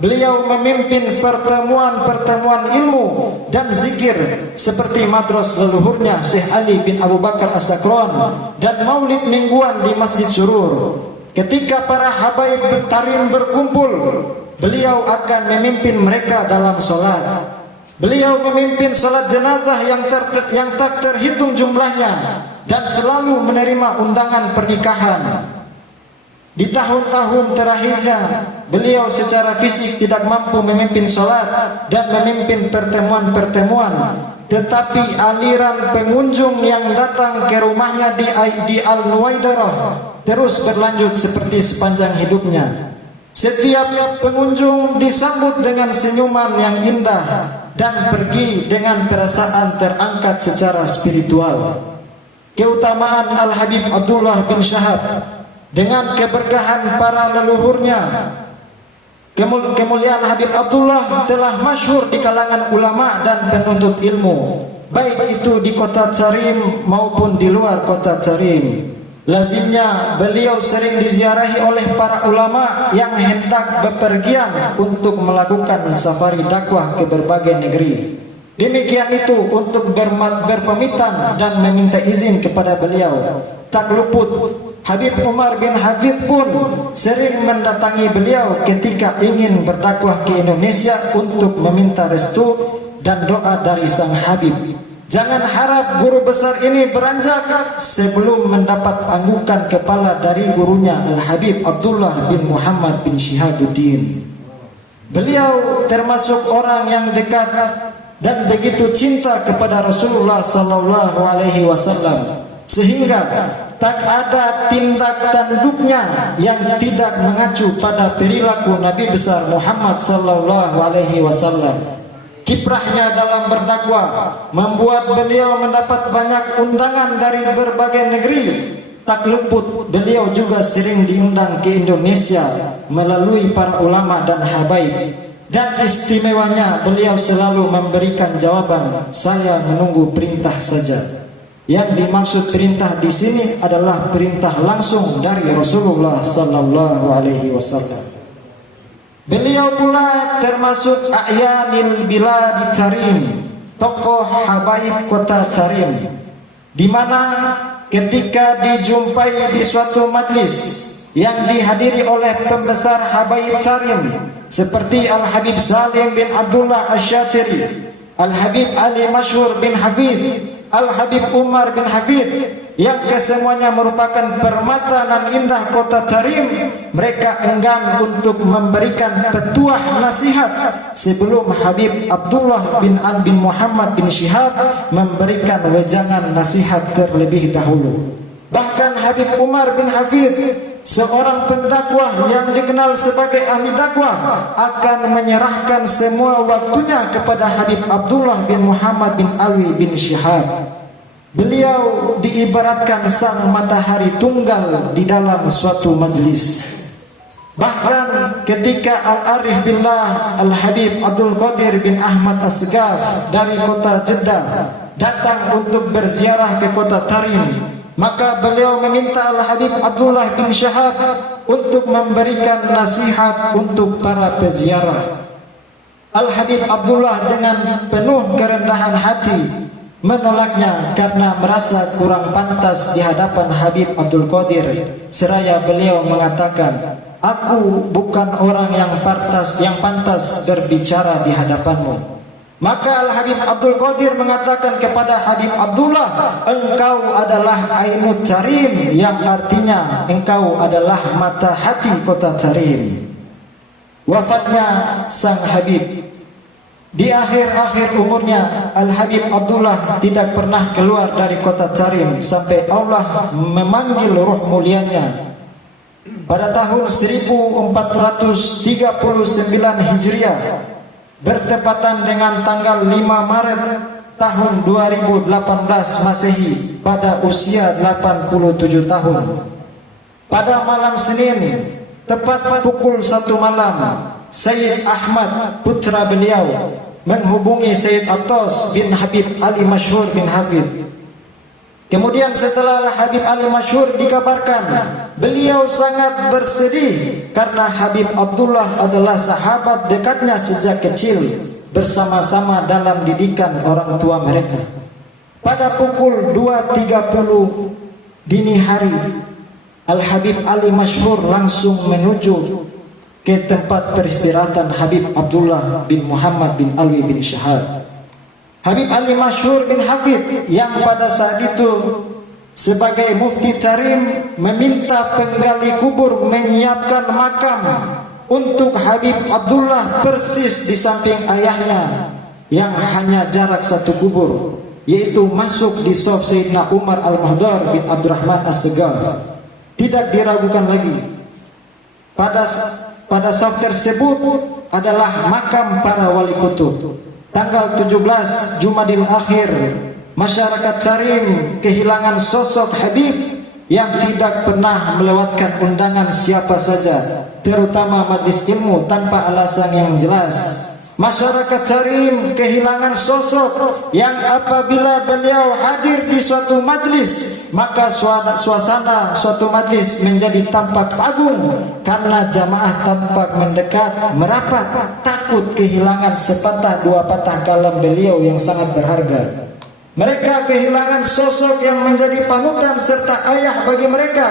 beliau memimpin pertemuan-pertemuan ilmu dan zikir seperti madras leluhurnya Syekh Ali bin Abu Bakar As-Sakran dan maulid mingguan di Masjid Surur. Ketika para habaib Tarim berkumpul, beliau akan memimpin mereka dalam solat. Beliau memimpin salat jenazah yang tak terhitung jumlahnya dan selalu menerima undangan pernikahan. Di tahun-tahun terakhirnya beliau secara fisik tidak mampu memimpin salat dan memimpin pertemuan-pertemuan, tetapi aliran pengunjung yang datang ke rumahnya di Al-Nuwaidarah terus berlanjut seperti sepanjang hidupnya. Setiap pengunjung disambut dengan senyuman yang indah dan pergi dengan perasaan terangkat secara spiritual. Keutamaan Al-Habib Abdullah bin Syahab dengan keberkahan para leluhurnya, kemuliaan Habib Abdullah telah masyhur di kalangan ulama dan penuntut ilmu, baik itu di kota Tarim maupun di luar kota Tarim. Lazimnya beliau sering diziarahi oleh para ulama yang hendak bepergian untuk melakukan safari dakwah ke berbagai negeri. Demikian itu untuk berpamitan dan meminta izin kepada beliau. Tak luput Habib Umar bin Hafidh pun sering mendatangi beliau ketika ingin berdakwah ke Indonesia untuk meminta restu dan doa dari sang Habib. Jangan harap guru besar ini beranjak sebelum mendapat anggukan kepala dari gurunya Al-Habib Abdullah bin Muhammad bin Syihabuddin. Beliau termasuk orang yang dekat dan begitu cinta kepada Rasulullah sallallahu alaihi wasallam sehingga tak ada tindak tanduknya yang tidak mengacu pada perilaku Nabi besar Muhammad sallallahu alaihi wasallam. Kiprahnya dalam berdakwah membuat beliau mendapat banyak undangan dari berbagai negeri. Tak luput beliau juga sering diundang ke Indonesia melalui para ulama dan habaib. Dan istimewanya beliau selalu memberikan jawaban, saya menunggu perintah saja. Yang dimaksud perintah di sini adalah perintah langsung dari Rasulullah sallallahu alaihi wasallam. Beliau pula termasuk a'yanil bilad Tarim, tokoh habaib kota Tarim, di mana ketika dijumpai di suatu majlis yang dihadiri oleh pembesar habaib Tarim seperti Al-Habib Salim bin Abdullah Asy-Syatiri, Al-Habib Ali Masyhur bin Hafid, Al-Habib Umar bin Hafid, yang kesemuanya merupakan permata nan indah kota Tarim. Mereka enggan untuk memberikan petuah nasihat sebelum Habib Abdullah bin Muhammad bin Syihab memberikan wejangan nasihat terlebih dahulu. Bahkan Habib Umar bin Hafid, seorang pendakwah yang dikenal sebagai ahli dakwah, akan menyerahkan semua waktunya kepada Habib Abdullah bin Muhammad bin Alwi bin Syihab. Beliau diibaratkan sang matahari tunggal di dalam suatu majlis. Bahkan ketika Al-Arif Billah Al-Habib Abdul Qadir bin Ahmad As-Segaf dari kota Jeddah datang untuk berziarah ke kota Tarim, maka beliau meminta Al-Habib Abdullah bin Syihab untuk memberikan nasihat untuk para peziarah. Al-Habib Abdullah dengan penuh kerendahan hati menolaknya karena merasa kurang pantas di hadapan Habib Abdul Qadir. Seraya beliau mengatakan, "Aku bukan orang yang pantas berbicara di hadapanmu." Maka Al-Habib Abdul Qadir mengatakan kepada Habib Abdullah, "Engkau adalah Ainut Tarim," yang artinya engkau adalah mata hati kota Tarim. Wafatnya sang Habib. Di akhir-akhir umurnya, Al-Habib Abdullah tidak pernah keluar dari kota Tarim sampai Allah memanggil ruh mulianya. Pada tahun 1439 Hijriah, bertepatan dengan tanggal 5 Maret tahun 2018 Masehi, pada usia 87 tahun. Pada malam Senin, tepat pukul 1 malam, Sayyid Ahmad putra beliau menghubungi Sayyid Attas bin Habib Ali Masyhur bin Hafid. Kemudian setelah Habib Ali Masyhur dikabarkan, beliau sangat bersedih karena Habib Abdullah adalah sahabat dekatnya sejak kecil, bersama-sama dalam didikan orang tua mereka. Pada pukul 2.30 dini hari, Al-Habib Ali Masyhur langsung menuju ke tempat peristirahatan Habib Abdullah bin Muhammad bin Alwi bin Syihab. Habib Ali Masyhur bin Hafid yang pada saat itu sebagai mufti Tarim meminta penggali kubur menyiapkan makam untuk Habib Abdullah persis di samping ayahnya yang hanya jarak satu kubur, yaitu masuk di saf Sayyidina Umar Al-Muhdar bin Abdurrahman As-Segaf. Tidak diragukan lagi, pada saf tersebut adalah makam para wali kutub. Tanggal 17 Jumadil Akhir, masyarakat Tarim kehilangan sosok Habib yang tidak pernah melewatkan undangan siapa saja, terutama majlis ilmu tanpa alasan yang jelas. Masyarakat Tarim kehilangan sosok yang apabila beliau hadir di suatu majlis, maka suasana suatu majlis menjadi tampak agung karena jamaah tampak mendekat, merapat, takut kehilangan sepatah dua patah kalam beliau yang sangat berharga. Mereka kehilangan sosok yang menjadi panutan serta ayah bagi mereka.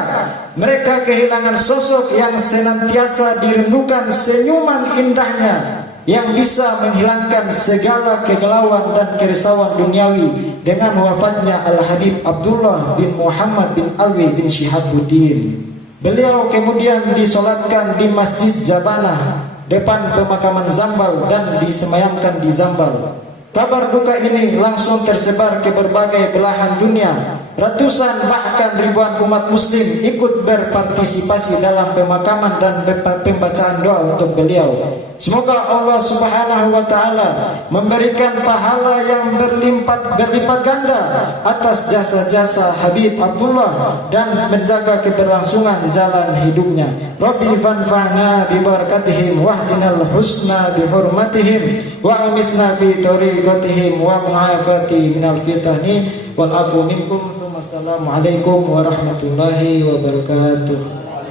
Mereka kehilangan sosok yang senantiasa dirindukan senyuman indahnya, yang bisa menghilangkan segala kegalauan dan kerisauan duniawi dengan wafatnya Al-Habib Abdullah bin Muhammad bin Alwi bin Syihabuddin. Beliau kemudian disolatkan di Masjid Jabanah depan pemakaman Zambal dan disemayamkan di Zambal. Kabar duka ini langsung tersebar ke berbagai belahan dunia. Ratusan bahkan ribuan umat muslim ikut berpartisipasi dalam pemakaman dan pembacaan doa untuk beliau. Semoga Allah Subhanahu wa taala memberikan pahala yang berlipat ganda atas jasa-jasa Habib Abdullah dan menjaga keberlangsungan jalan hidupnya. Rabbi fanfa'na bi barakatihim wahdinal husna bi hurmatihim wa amisna fi tariqatihim wa mu'afati minal fitani wal afu minkum. Assalamualaikum warahmatullahi wabarakatuh.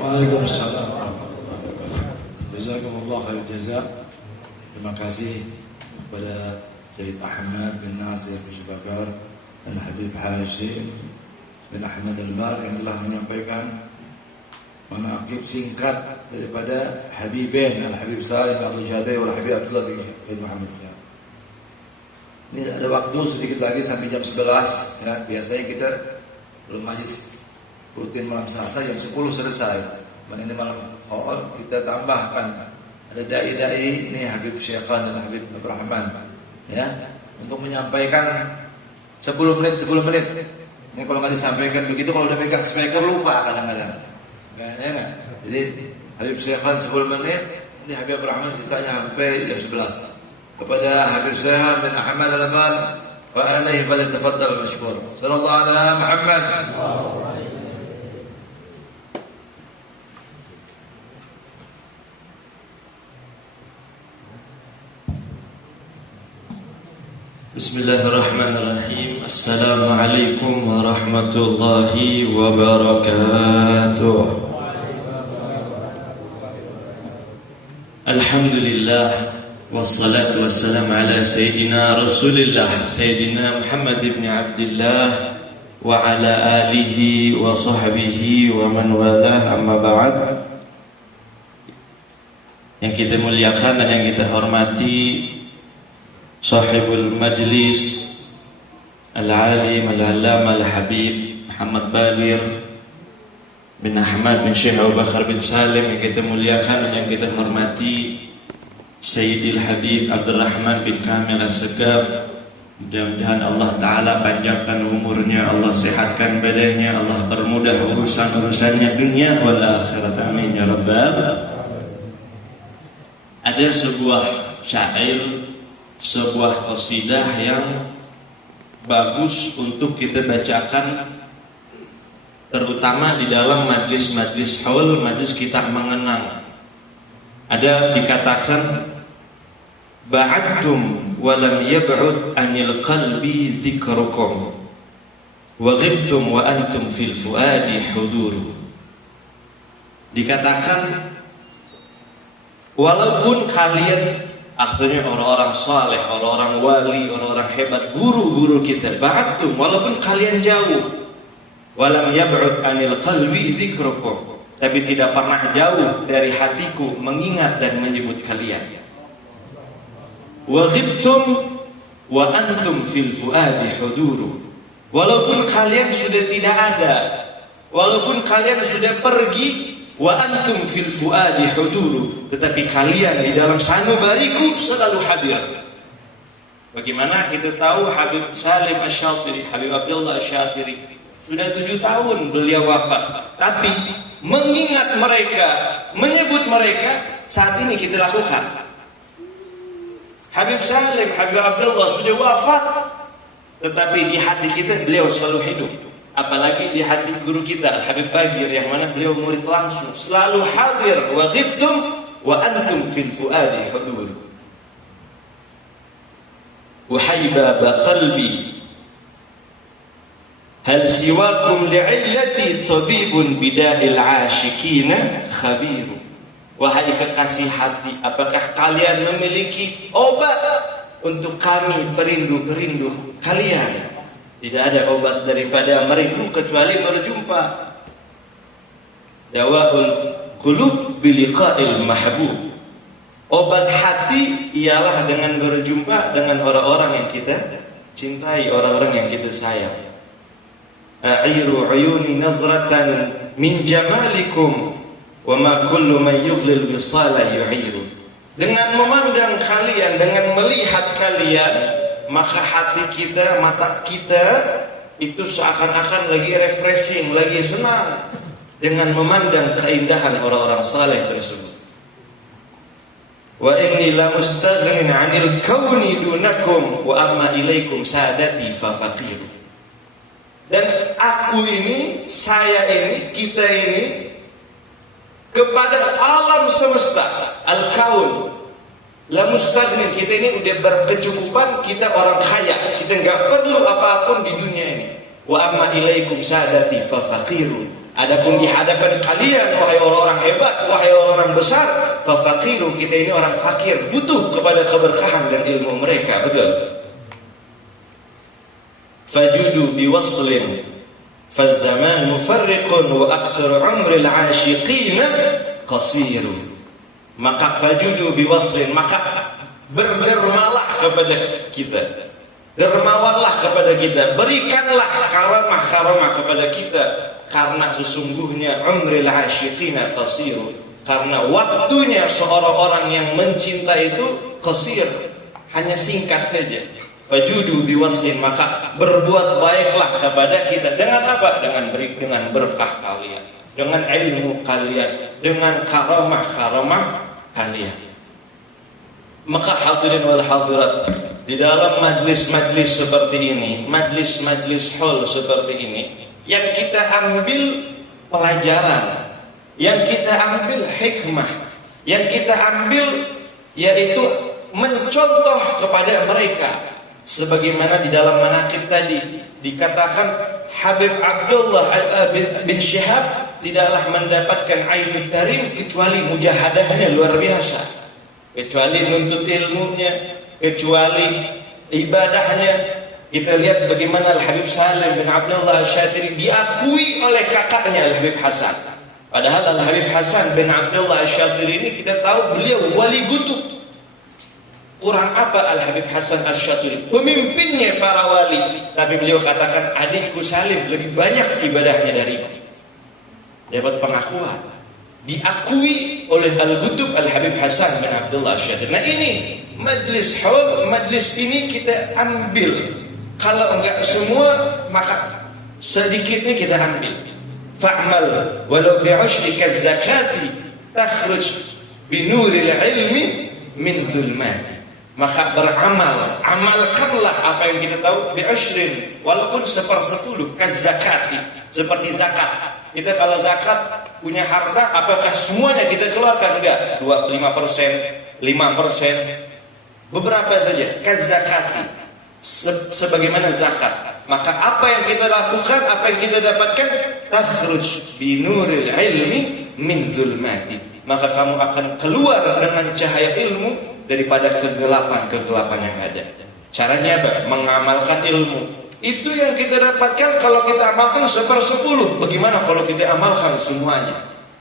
Waalaikumsalam warahmatullahi wabarakatuh. Jazakumullah khair jazak. Terima kasih kepada Sayyid Ahmad bin Nasir bin Syibakar dan Habib Hashim bin Ahmad Al-Bar yang telah menyampaikan manaqib singkat daripada Habibain Al-Habib Salim Al-Jadai wal Habib Abdullah bin Muhammad. Ini ada waktu sedikit lagi sampai jam 11 ya. Biasanya kita belum majlis rutin malam Selasa jam 10 selesai. Ini malam awal kita tambahkan ada dai-dai ini Habib Syekhan dan Habib Abdul Rahman ya untuk menyampaikan 10 menit. Ini kalau nggak disampaikan begitu, kalau udah pegang speaker lupa kadang-kadang. Kayaknya jadi Habib Syekhan 10 menit, ini Habib Abdul Rahman sisanya sampai jam 11. Kepada Habib Syekh bin Ahmad Al-Ban wa alaihi falyatafaddal mashkur. Sallallahu ala Muhammad. Bismillahirrahmanirrahim. Assalamualaikum warahmatullahi wabarakatuh. Alhamdulillah wassalatu wassalamu ala sayyidina Rasulillah Sayyidina Muhammad ibn Abdullah wa ala alihi wa sahbihi wa man walah, amma ba'd. Yang kita muliakan dan yang kita hormati Sahibul Majlis Al-Alim Al-Allamah Al-Habib Muhammad Bagir bin Ahmad bin Syekh Abu Bakar bin Salim, yang kita muliakan dan yang kita hormati Sayyidil Habib Abdul Rahman bin Kamil As-Segaf. Mudah-mudahan Allah Ta'ala panjangkan umurnya, Allah sehatkan badannya, Allah permudah urusan-urusannya dunia wal akhirat, amin ya rabbal. Ada sebuah syair, sebuah qasidah yang bagus untuk kita bacakan, terutama di dalam majlis-majlis haul, majlis kita mengenang. Ada dikatakan, ba'adtum wa lam yab'ud anil qalbi dzikrukum wa ghibtum wa antum fil fuadi hudur. Dikatakan, walaupun kalian, artinya orang-orang saleh, orang-orang wali, orang-orang hebat, guru-guru kita, ba'adtum, walaupun kalian jauh, walam yab'ud anil qalbi dzikrukum, tapi tidak pernah jauh dari hatiku mengingat dan menyebut kalian. Wa ghibtum wa antum fil fuadi huduru, walaupun kalian sudah tidak ada, walaupun kalian sudah pergi, wa antum fil fuadi huduru, tetapi kalian di dalam sanubariku selalu hadir. Bagaimana kita tahu Habib Salim Asy-Syatiri, Habib Abdullah Asy-Syatiri sudah 7 tahun beliau wafat, tapi mengingat mereka, menyebut mereka saat ini kita lakukan. Habib Salim, Habib Abdullah sudah wafat, tetapi di hati kita beliau selalu hidup. Apalagi di hati guru kita Habib Bagir, yang mana beliau murid langsung, selalu hadir. Wa ghibtum wa antum fil fuadi hudur. Wahaybaba qalbi hal siwakum li'illati tabibun bida'il ashikina khabiru. Wahai kekasih hati, apakah kalian memiliki obat untuk kami perindu-perindu kalian? Tidak ada obat daripada merindu kecuali berjumpa. Dawaul qulub biliqa'il mahbub. Obat hati ialah dengan berjumpa dengan orang-orang yang kita cintai, orang-orang yang kita sayang. A'iru uyuni nazratan min jamalikum wa ma kullu man yughlil bisala yu'iru. Dengan memandang kalian, dengan melihat kalian, maka hati kita, mata kita itu seakan-akan lagi refreshing, lagi senang dengan memandang keindahan orang-orang saleh tersebut. Wa inni la mustaghnin 'anil kauni dunakum wa amma ilaikum sadati fa faqiru. Dan aku ini, saya ini, kita ini kepada alam semesta, al-kaun, la mustaghnin, kita ini udah berkecukupan, kita orang kaya, kita nggak perlu apapun di dunia ini. Wa amma ilaikum sadati fa faqiru. Adapun di hadapan kalian, wahai orang-orang hebat, wahai orang-orang besar, fa faqiru, kita ini orang fakir, butuh kepada keberkahan dan ilmu mereka. Betul. Fajudu biwaslin fazzaman mufarriqun wa aktsaru umril 'ashiqina qasirun. Maka fajudu biwaslin, maka berdermalah kepada kita. Dermawanlah kepada kita, berikanlah karamah-karamah kepada kita, karena sesungguhnya umril asyiqina qasir, karena waktunya seorang orang yang mencinta itu qasir, hanya singkat saja. Fajudu biwaslin, maka berbuat baiklah kepada kita dengan apa? Dengan berkah kalian, dengan ilmu kalian, dengan karamah-karamah kalian. Maka hadirin wal hadirat, di dalam majlis-majlis seperti ini, majlis-majlis hall seperti ini, yang kita ambil pelajaran, yang kita ambil hikmah, yang kita ambil yaitu mencontoh kepada mereka. Sebagaimana di dalam manaqib tadi dikatakan, Habib Abdullah bin Syihab tidaklah mendapatkan Ainut Tarim kecuali mujahadahnya luar biasa, kecuali nuntut ilmunya, kecuali ibadahnya. Kita lihat bagaimana Al-Habib Salim bin Abdullah Asy-Syatiri diakui oleh kakaknya Al-Habib Hasan. Padahal Al-Habib Hasan bin Abdullah Asy-Syatiri ini kita tahu beliau wali kutub. Kurang apa Al-Habib Hasan Asy-Syatiri? Pemimpinnya para wali. Tapi beliau katakan, adikku Salim lebih banyak ibadahnya dariku. Dapat pengakuan, diakui oleh Al-Qutub Al-Habib Hasan bin Abdullah Asy-Syatiri. Nah ini majlis haul, majlis ini kita ambil. Kalau enggak semua, maka sedikitnya kita ambil. Fa'mal walau bi'ushri kaz-zakati takhruj binuril ilmi min dhulmati. Maka beramal, amalkanlah apa yang kita tahu, bi'ushrin, walaupun 1/10 kaz-zakati, seperti zakat. Kita kalau zakat punya harta, apakah semuanya kita keluarkan? Enggak, 25%, 5%, beberapa saja. Kaz-zakati, sebagaimana zakat. Maka apa yang kita lakukan, apa yang kita dapatkan, takhruj binuril ilmi min dhulmati. Maka kamu akan keluar dengan cahaya ilmu daripada kegelapan-kegelapan yang ada. Caranya apa? Mengamalkan ilmu. Itu yang kita dapatkan kalau kita amalkan 1/10. Bagaimana kalau kita amalkan semuanya?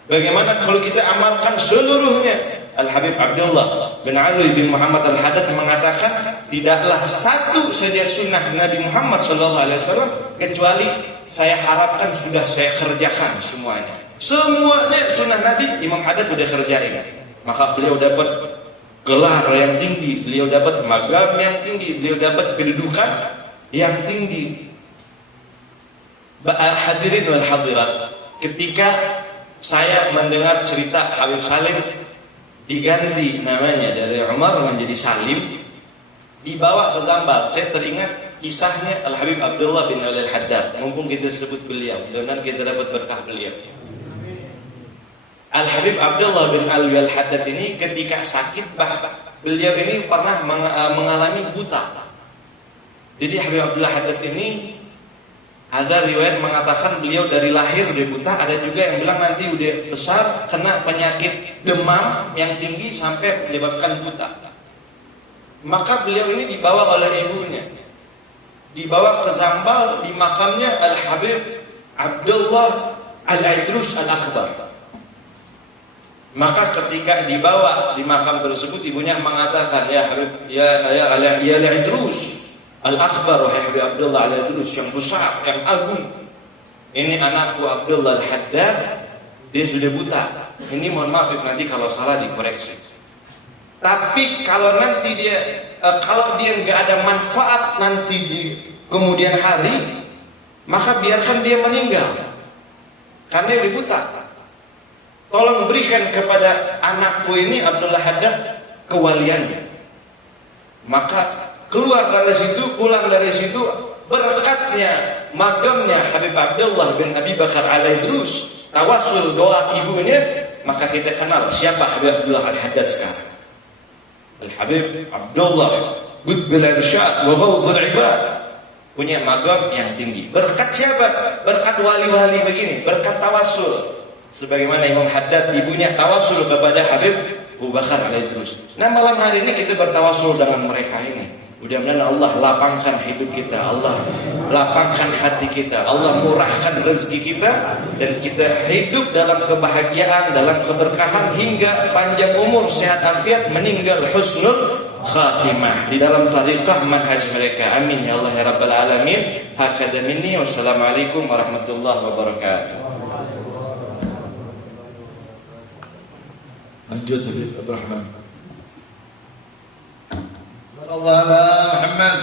Bagaimana kalau kita amalkan seluruhnya? Al-Habib Abdullah bin Ali bin Muhammad Al-Haddad mengatakan, tidaklah satu saja sunnah Nabi Muhammad SAW kecuali saya harapkan sudah saya kerjakan semuanya. Semuanya sunnah Nabi Imam Haddad sudah kerjain. Maka beliau dapat gelar yang tinggi, beliau dapat magam yang tinggi, beliau dapat kedudukan yang tinggi. Hadirin wal hadirat, ketika saya mendengar cerita Habib Salim diganti namanya dari Umar menjadi Salim, dibawa ke Zambal, saya teringat kisahnya Al-Habib Abdullah bin Al-Haddad. Mumpung kita sebut beliau, dan kita dapat berkah beliau. Al-Habib Abdullah bin Al-Haddad ini ketika sakit, bahkan beliau ini pernah mengalami buta. Jadi Habib Abdullah Haddad ini ada riwayat mengatakan beliau dari lahir dia buta, ada juga yang bilang nanti udah besar kena penyakit demam yang tinggi sampai menyebabkan buta. Maka beliau ini dibawa oleh ibunya, dibawa ke Zambal di makamnya Al-Habib Abdullah Al-Idrus Al-Akbar. Maka ketika dibawa di makam tersebut, ibunya mengatakan, ya Habib, ya Al-Idrus Al-Akbar, wahai Habib Abdullah Al-Idrus yang besar, yang agung. Ini anakku Abdullah Al-Haddad, dia sudah buta. Ini mohon maaf nanti kalau salah dikoreksi. Tapi kalau nanti dia kalau dia nggak ada manfaat nanti di kemudian hari, maka biarkan dia meninggal karena dia buta. Tolong berikan kepada anakku ini Abdullah Haddad kewaliannya. Maka keluar dari situ, pulang dari situ, berkatnya magamnya Habib Abdullah bin Abi Bakar Al-Idrus, tawasul doa ibunya, maka kita kenal siapa Habib Abdullah Al-Haddad sekarang. Al-Habib Abdullah Qutbil Irsyad wa Ghawthul Ibad, punya magam yang tinggi. Berkat siapa? Berkat wali-wali begini, berkat tawasul. Sebagaimana Imam Haddad ibunya tawasul kepada Habib Abu Bakar Al-Idrus. Nah, malam hari ini kita bertawasul dengan mereka ini. Mudah-mudahan Allah lapangkan hidup kita, Allah lapangkan hati kita, Allah murahkan rezeki kita, dan kita hidup dalam kebahagiaan, dalam keberkahan hingga panjang umur, sehat afiat, meninggal husnul khatimah di dalam tariqah manhaj mereka. Amin ya Allah ya rabbal alamin. Hakadha minni. Wassalamualaikum warahmatullahi wabarakatuh. Lanjut Habib Abdurrahman. Allah ala Muhammad.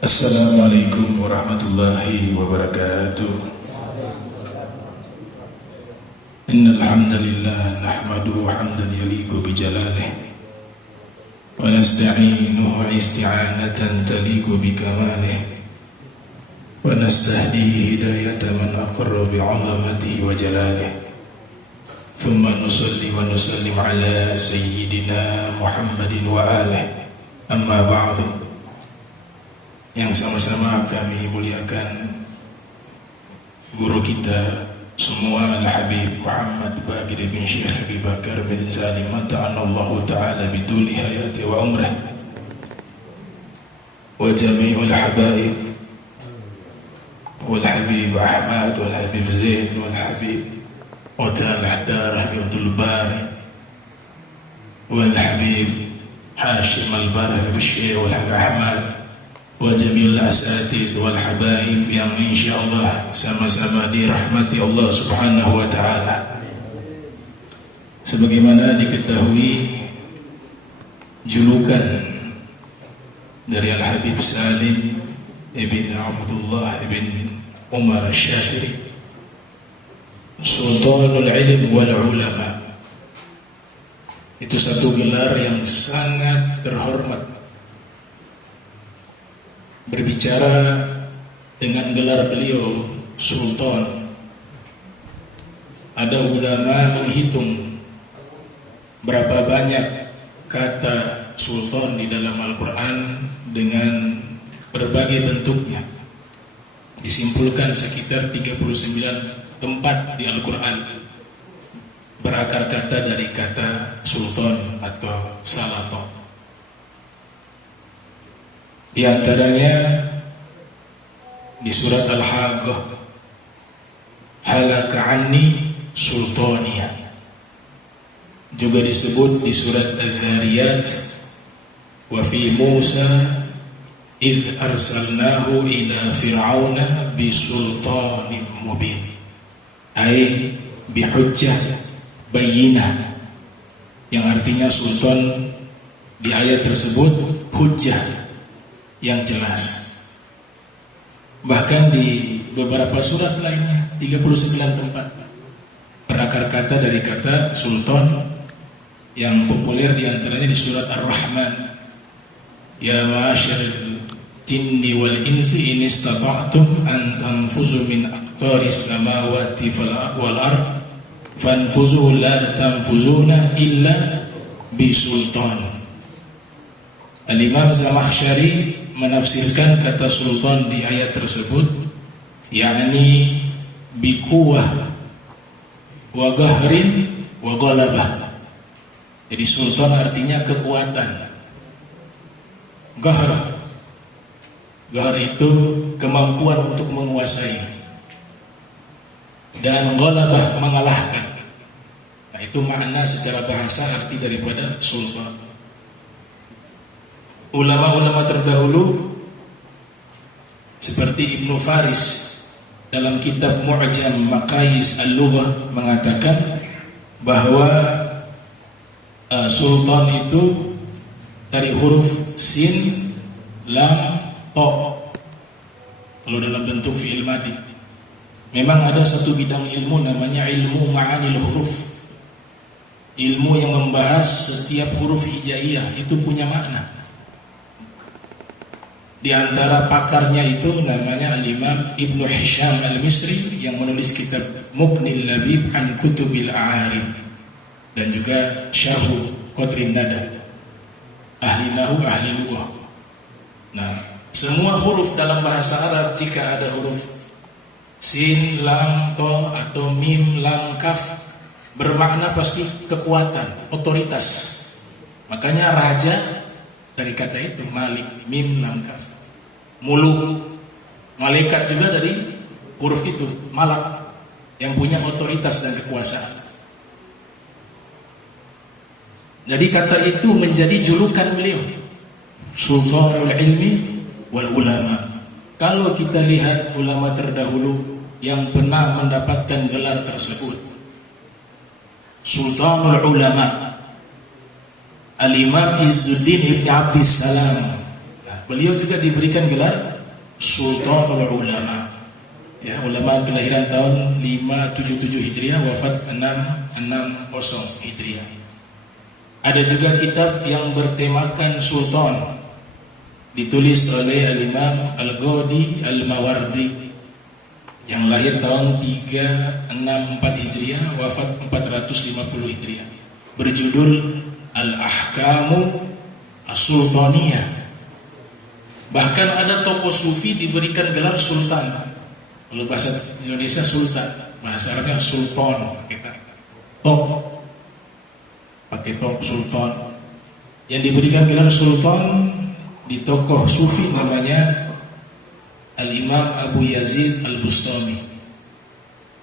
Assalamualaikum warahmatullahi wabarakatuh. Innal hamdalillah nahmaduhu hamdan yaliqu bi jalalihi wa nasta'inuhu isti'anatan taliqu bi kamalihi wa nastahdihi hidayatan man aqarra bi 'azamatihi wa jalalihi. Thumma nusalli wa nusallim ala sayyidina Muhammadin wa alihi. Amma ba'du. Yang sama-sama kami muliakan guru kita semua Al-Habib Muhammad Baqir bin Syekh Abi Bakar bin Salim mata'anallahu ta'ala biduli hayati wa umrah wa jami'ul habaib wal Habib Ahmad wal Habib Zaid wal Habib Utal Haddar Abdul Bari wal Habib Hashim Al-Barah Bashir wal Habib Ahmad wa jami'il asatiz wal habaib yang insyaallah sama-sama dirahmati Allah Subhanahu wa taala. Sebagaimana diketahui julukan dari Al-Habib Salim ibn Abdullah ibn Umar Asy-Syafiri, Sultanul Ilm wal Ulama, itu satu gelar yang sangat terhormat. Berbicara dengan gelar beliau Sultan, ada ulama menghitung berapa banyak kata Sultan di dalam Al-Quran dengan berbagai bentuknya. Disimpulkan sekitar 39 tempat di Al-Quran berakar kata dari kata Sultan atau Salaton. Di antaranya di surat Al-Haqqah, halaka anni sultaniya. Juga disebut di surat Al-Zariyat, wa fi Musa idh arsalnahu ila fir'auna bisultanin mubin, ay bihujjah bayyinah, yang artinya sultan di ayat tersebut hujjah yang jelas. Bahkan di beberapa surat lainnya 39 tempat berakar kata dari kata sultan, yang populer diantaranya di surat Ar-Rahman, ya ma'asyaril jinni wal insi in istata'tum an tanfuzu min aqtaris samawati wal ard fanfuzu la tanfuzuna illa bisultan. Al-Imam Zamakhsyari menafsirkan kata sultan di ayat tersebut, yakni bikuwah wa gahrin wa ghalabah. Jadi sultan artinya kekuatan. Gahr itu kemampuan untuk menguasai, dan ghalabah mengalahkan. Nah, itu makna secara bahasa arti daripada sultan. Ulama-ulama terdahulu seperti Ibnu Faris dalam kitab Mu'jam Maqayis Al-Lughah mengatakan bahwa sultan itu dari huruf sin, lam, to. Kalau dalam bentuk fi'il madhi, memang ada satu bidang ilmu namanya ilmu ma'anil huruf, ilmu yang membahas setiap huruf hijaiyah itu punya makna. Di antara pakarnya itu namanya Al-Imam Ibnu Hisham Al-Misri yang menulis kitab Muqnil Labib an Kutubil A'arib, dan juga Syarhu Qadrin Nada, ahli nahu ahli lughah. Nah, semua huruf dalam bahasa Arab jika ada huruf sin, lam, to atau mim, lam, kaf bermakna pasti kekuatan, otoritas. Makanya raja dari kata itu Malik, mim, lam, kaf. Muluk Malaikat juga dari huruf itu, malak, yang punya otoritas dan kekuasaan. Jadi kata itu menjadi julukan beliau, Sultanul Ilmi wal Ulama. Kalau kita lihat ulama terdahulu yang pernah mendapatkan gelar tersebut, Sultanul Ulama, Al-Imam Izzuddin Ibn Abdissalam, beliau juga diberikan gelar Sultanul Ulama. Ya, ulama kelahiran tahun 577 Hijriah, wafat 660 Hijriah. Ada juga kitab yang bertemakan Sultan, ditulis oleh Al-Imam Al-Ghadi Al-Mawardi, yang lahir tahun 364 Hijriah, wafat 450 Hijriah, berjudul Al-Ahkamu As-Sultaniyah. Bahkan ada tokoh sufi diberikan gelar sultan. Kalau bahasa Indonesia sultan, bahasa Arabnya sultan, pakai tok sultan. Yang diberikan gelar sultan di tokoh sufi namanya Al-Imam Abu Yazid Al-Bustami.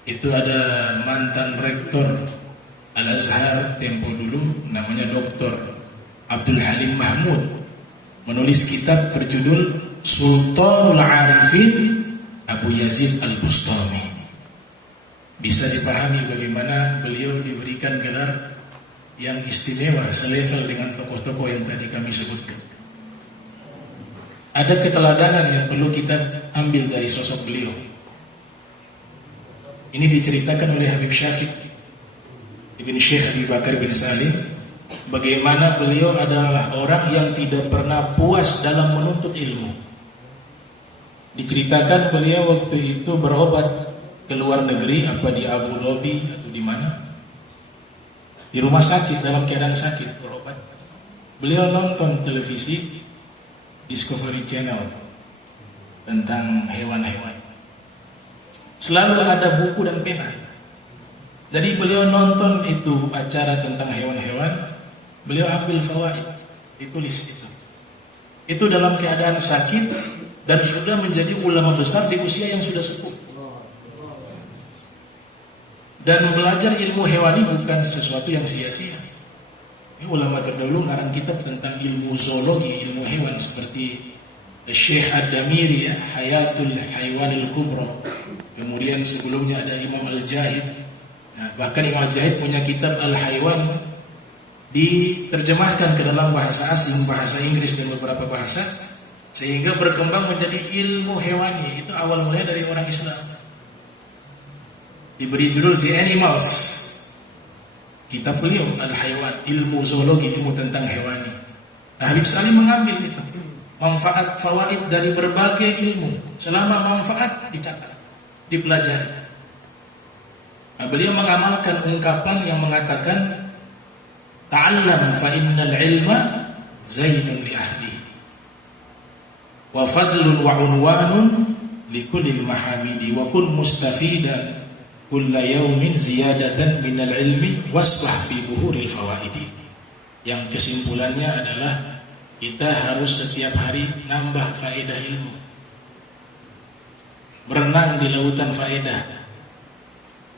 Itu ada mantan rektor Al-Azhar tempo dulu, namanya Dr. Abdul Halim Mahmud, menulis kitab berjudul Sultanul Arifin Abu Yazid Al-Bustami. Bisa dipahami bagaimana beliau diberikan gelar yang istimewa, selevel dengan tokoh-tokoh yang tadi kami sebutkan. Ada keteladanan yang perlu kita ambil dari sosok beliau. Ini diceritakan oleh Habib Syafiq Ibn Syekh Abi Bakar bin Salim, bagaimana beliau adalah orang yang tidak pernah puas dalam menuntut ilmu. Diceritakan beliau waktu itu berobat ke luar negeri, apa di Abu Dhabi atau di mana, di rumah sakit, dalam keadaan sakit berobat. Beliau nonton televisi Discovery Channel tentang hewan-hewan. Selalu ada buku dan pena. Jadi beliau nonton itu acara tentang hewan-hewan, beliau ambil fawaid, ditulis itu. Itu dalam keadaan sakit dan sudah menjadi ulama besar di usia yang sudah sepuh. Dan belajar ilmu hewani bukan sesuatu yang sia-sia. Ini ulama terdahulu ngarang kitab tentang ilmu zoologi, ilmu hewan, seperti Syekh Ad-Damiri, ya, Hayatul Haywanil Kubra. Kemudian sebelumnya ada Imam Al-Jahid. Nah, bahkan Imam Al-Jahid punya kitab Al-Haywan, diterjemahkan ke dalam bahasa asing, bahasa Inggris dan beberapa bahasa, sehingga berkembang menjadi ilmu hewani. Itu awal mulanya dari orang Islam. Diberi judul The Animals. Kitab beliau Al-Haywan, ilmu zoologi, ilmu tentang hewani. Nah, Habib Salim mengambil itu, manfaat fawaid dari berbagai ilmu. Selama manfaat dicatat, dipelajari. Nah, beliau mengamalkan ungkapan yang mengatakan, ta'allam fa innal ilma zainun li ahlihi wa fadlun wa unwanun li kulli mahamidi wa kun mustafidan kulla yaumin ziyadatan minal ilmi wasbah fi buhuril fawaidi. Yang kesimpulannya adalah kita harus setiap hari nambah faedah ilmu, berenang di lautan faedah.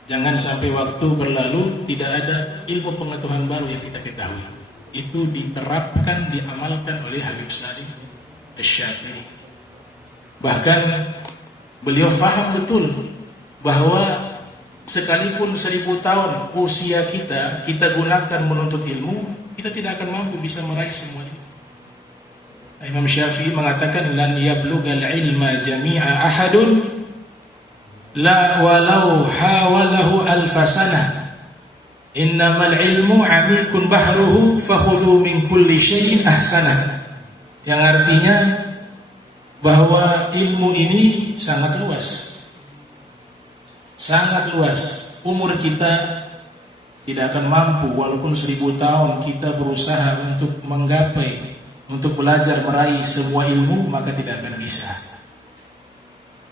Jangan sampai waktu berlalu tidak ada ilmu pengetahuan baru yang kita ketahui. Itu diterapkan, diamalkan oleh Habib Salim Asy-Syadzili. Bahkan beliau faham betul bahwa sekalipun 1000 tahun usia kita gunakan menuntut ilmu, kita tidak akan mampu bisa meraih semua itu. Imam Syafi'i mengatakan, lan yablughal ilma jami'a ahadun la walau hawalahu alfasana innamal ilmu amikun bahruhu fakhudhu min kulli syai'in ahsana. Yang artinya bahwa ilmu ini sangat luas, sangat luas. Umur kita tidak akan mampu, walaupun 1000 tahun kita berusaha untuk menggapai, untuk belajar meraih semua ilmu, maka tidak akan bisa.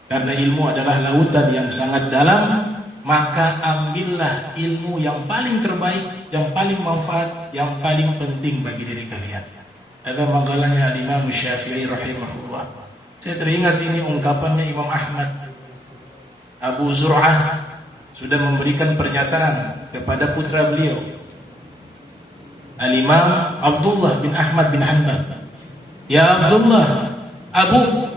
Karena ilmu adalah lautan yang sangat dalam, maka ambillah ilmu yang paling terbaik, yang paling manfaat, yang paling penting bagi diri kalian. Ada maqalahnya Imam Syafi'i rahimahullah. Saya teringat ini ungkapannya Imam Ahmad. Abu Zur'ah sudah memberikan pernyataan kepada putra beliau, Al-Imam Abdullah bin Ahmad bin Hanbal. Ya Abdullah, Abu,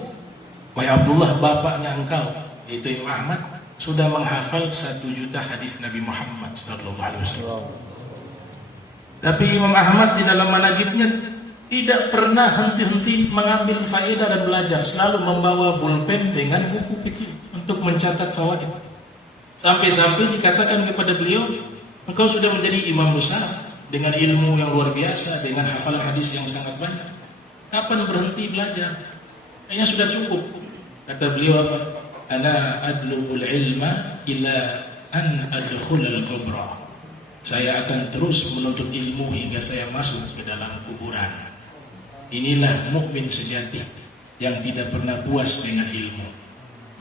wahai Abdullah, bapaknya engkau, yaitu Imam Ahmad, sudah menghafal 1 juta hadis Nabi Muhammad SAW. Tapi Imam Ahmad di dalam manaqibnya tidak pernah henti-henti mengambil faedah dan belajar, selalu membawa pulpen dengan buku kecil untuk mencatat fawaid. Sampai-sampai dikatakan kepada beliau, engkau sudah menjadi imam besar dengan ilmu yang luar biasa, dengan hafalan hadis yang sangat banyak. Kapan berhenti belajar? Kayaknya sudah cukup. Kata beliau apa? Ana adlubul ilma ila an adkhulal kubra. Saya akan terus menuntut ilmu hingga saya masuk ke dalam kuburan. Inilah mukmin sejati yang tidak pernah puas dengan ilmu.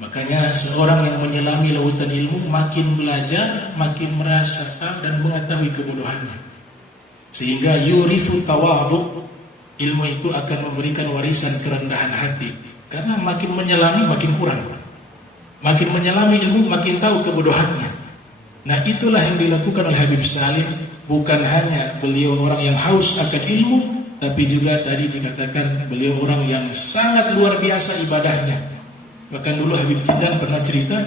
Makanya seorang yang menyelami lautan ilmu makin belajar, makin merasa tahu dan mengetahui kebodohannya. Sehingga yurithu tawadhu, ilmu itu akan memberikan warisan kerendahan hati. Karena makin menyelami makin kurang. Makin menyelami ilmu makin tahu kebodohannya. Nah, itulah yang dilakukan oleh Habib Salim. Bukan hanya beliau orang yang haus akan ilmu, tapi juga tadi dikatakan beliau orang yang sangat luar biasa ibadahnya. Bahkan dulu Habib Jindan pernah cerita,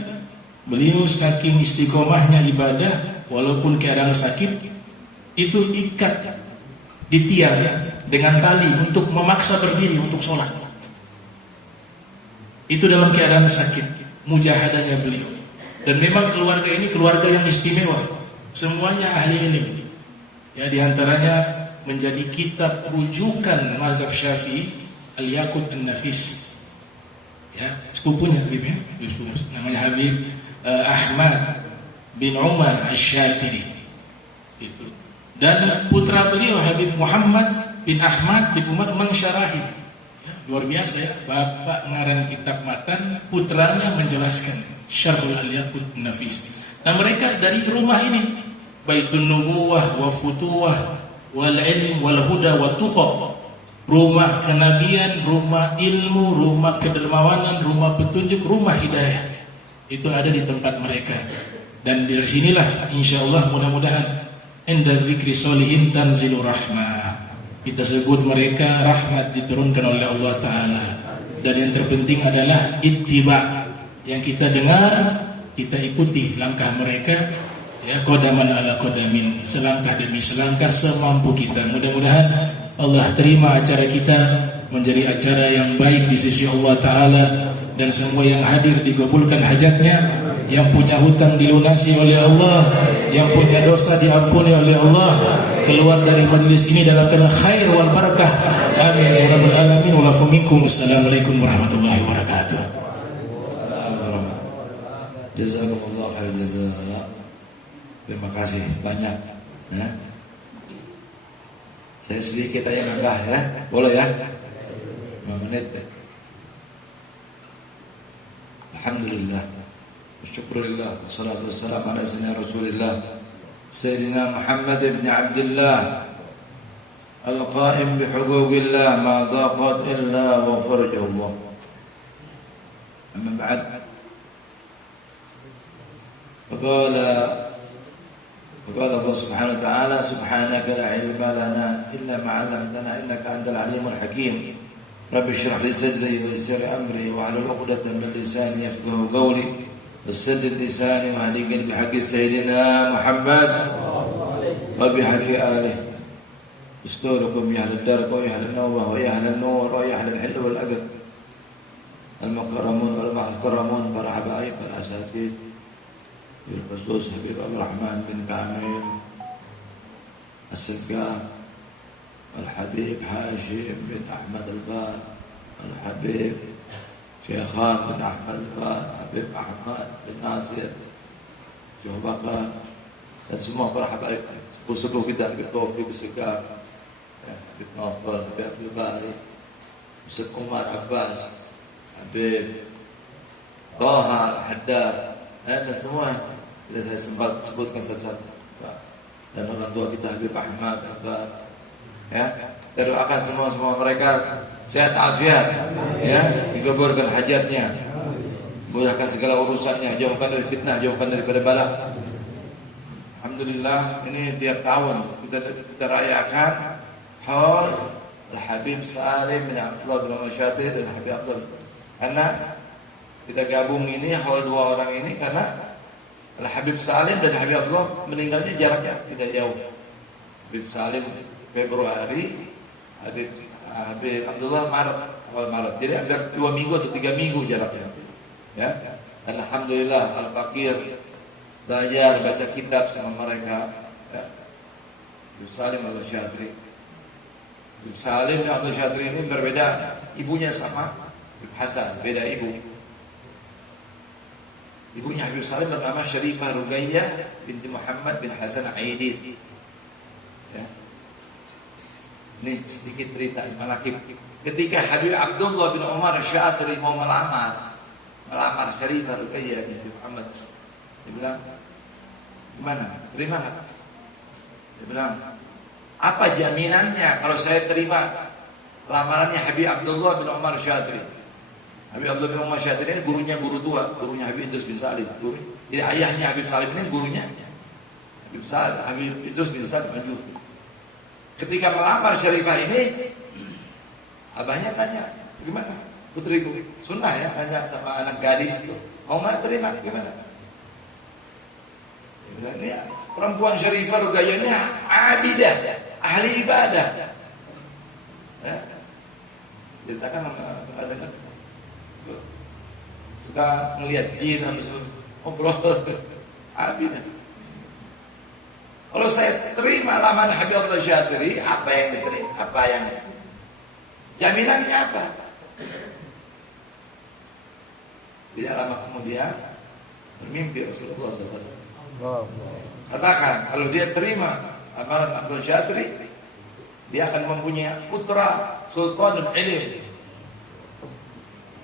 beliau saking istiqomahnya ibadah, walaupun keadaan sakit, itu ikat di tiang dengan tali untuk memaksa berdiri untuk sholat. Itu dalam keadaan sakit, mujahadahnya beliau. Dan memang keluarga ini keluarga yang istimewa, semuanya ahli ilmu. Ya, diantaranya menjadi kitab rujukan mazhab Syafi'i, Al-Yaqut An-Nafis. Ya, sepupunya Habib ya, namanya Habib Ahmad bin Umar Asy-Syatiri itu. Dan putra beliau Habib Muhammad bin Ahmad bin Umar mensyarahi. Ya, luar biasa ya, bapak ngarang kitab matan, putranya menjelaskan Syarhul Al-Yaqut Nafis. Nah, mereka dari rumah ini, Baitun Nubuwah wa Futuwah wal Ilm wal Huda wa Tuqa. Rumah kenabian, rumah ilmu, rumah kedermawanan, rumah petunjuk, rumah hidayah. Itu ada di tempat mereka. Dan dari sinilah insyaallah mudah-mudahan inda zikri solihin tanzilu rahmah. Kita sebut mereka rahmat diturunkan oleh Allah Ta'ala. Dan yang terpenting adalah ittiba. Yang kita dengar, kita ikuti langkah mereka. Ya, qadaman ala qadamin, selangkah demi selangkah semampu kita. Mudah-mudahan Allah terima acara kita menjadi acara yang baik di sisi Allah Ta'ala, dan semua yang hadir dikabulkan hajatnya, yang punya hutang dilunasi oleh Allah, yang punya dosa diampuni oleh Allah, keluar dari majlis ini dalam keadaan khair wal barakah. Amin ya rabbal alamin. Wa lafu minkum. Assalamualaikum warahmatullahi wabarakatuh. Jazakumullah khair jazaa. Terima kasih banyak ya. Saya sedikit aja nambah ya, boleh ya? 5 menit ya. Alhamdulillah, syukurillah, wassalatu wassalamu ala sayyidina Rasulillah Sayyidina Muhammad ibn Abdullah al-qa'im bihuquqillah ma daqat illa wa farajullah. Amma ba'd, فقال الله سبحانه وتعالى سبحانك لا علم لنا إلا ما علمتنا إنك أنت العليم الحكيم رب اشرح لي صدري ويسر لي أمري واحلل عقدة من لساني يفقهوا قولي وسدد لساني واهدي قلبي بحق سيدنا محمد وبحق آله استوركم يا أهل الدرك ويا أهل النوبة ويا أهل النور ويا أهل الحل والأقل المكرمون والمحترمون para habaib, para asatid, بالخصوص حبيب عبد الرحمن بن كامل السقاف، الحبيب هاشم بن أحمد البار، الحبيب شيخان بن أحمد البار، حبيب أحمد بن ناصر شيخ بكر, dan semua para habaib sepuh kita, Habib Taufik Segaf, Habib Nawfal, Habib Abdul Bari, Ustaz Umar Abbas, Habib Taha Haddad, dan semua tidak saya sempat sebutkan satu-satu. Dan orang tua kita Habib Ahmad Abbas, ya, kita doakan semua mereka sehat afiat, Ya, dikabulkan hajatnya, mudahkan segala urusannya, jauhkan dari fitnah, jauhkan daripada bala. Alhamdulillah, ini tiap tahun kita rayakan haul Al-Habib Salim bin Abdullah bin Masyatir dan Habib Abdul. Karena kita gabung ini haul dua orang ini karena Al-Habib Salim dan Habib Abdullah meninggalnya jaraknya tidak jauh. Habib Salim Februari, Habib Abdullah Maret, awal Maret. Jadi agak 2 minggu atau 3 minggu jaraknya. Ya. Dan alhamdulillah Al-Fakir belajar baca kitab sama mereka. Ya. Habib Salim Al-Syatri. Habib Salim dan Al-Syatri ini berbeda, ibunya sama Habib Hasan, beda ibu. Ibunya Habib Salim bernama Syarifah Rugayyah binti Muhammad bin Hasan Aidid. Ya. Ini sedikit cerita manaqib. Ketika Habib Abdullah bin Umar Syatri mau melamar Syarifah Rugayyah binti Muhammad, dia bilang, gimana? Terima nggak? Dia bilang, apa jaminannya kalau saya terima lamarannya Habib Abdullah bin Umar Syatri? Habib Abdullah bin Umar Syatri ini gurunya guru tua, gurunya Habib Idrus bin Salim. Jadi ayahnya Habib Salim ini gurunya Habib Idrus bin Salim Al-Jufi. Ketika melamar Syarifah ini, abahnya tanya, gimana? Putriku, sunnah ya, tanya sama anak gadis itu, mau nggak terima? Gimana? Dia bilang, ini perempuan Syarifah Rugayyah ini abidah, ahli ibadah. Ya. Ceritakan ada suka melihat jin habis ngobrol abidah. Kalau saya terima lamaran Habib Abdullah Syatri, apa yang diterima? Apa yang jaminannya apa? Tidak lama kemudian bermimpi Rasulullah SAW. Katakan kalau dia terima lamaran Abdullah Syatri, dia akan mempunyai putra Sultanul Ilm.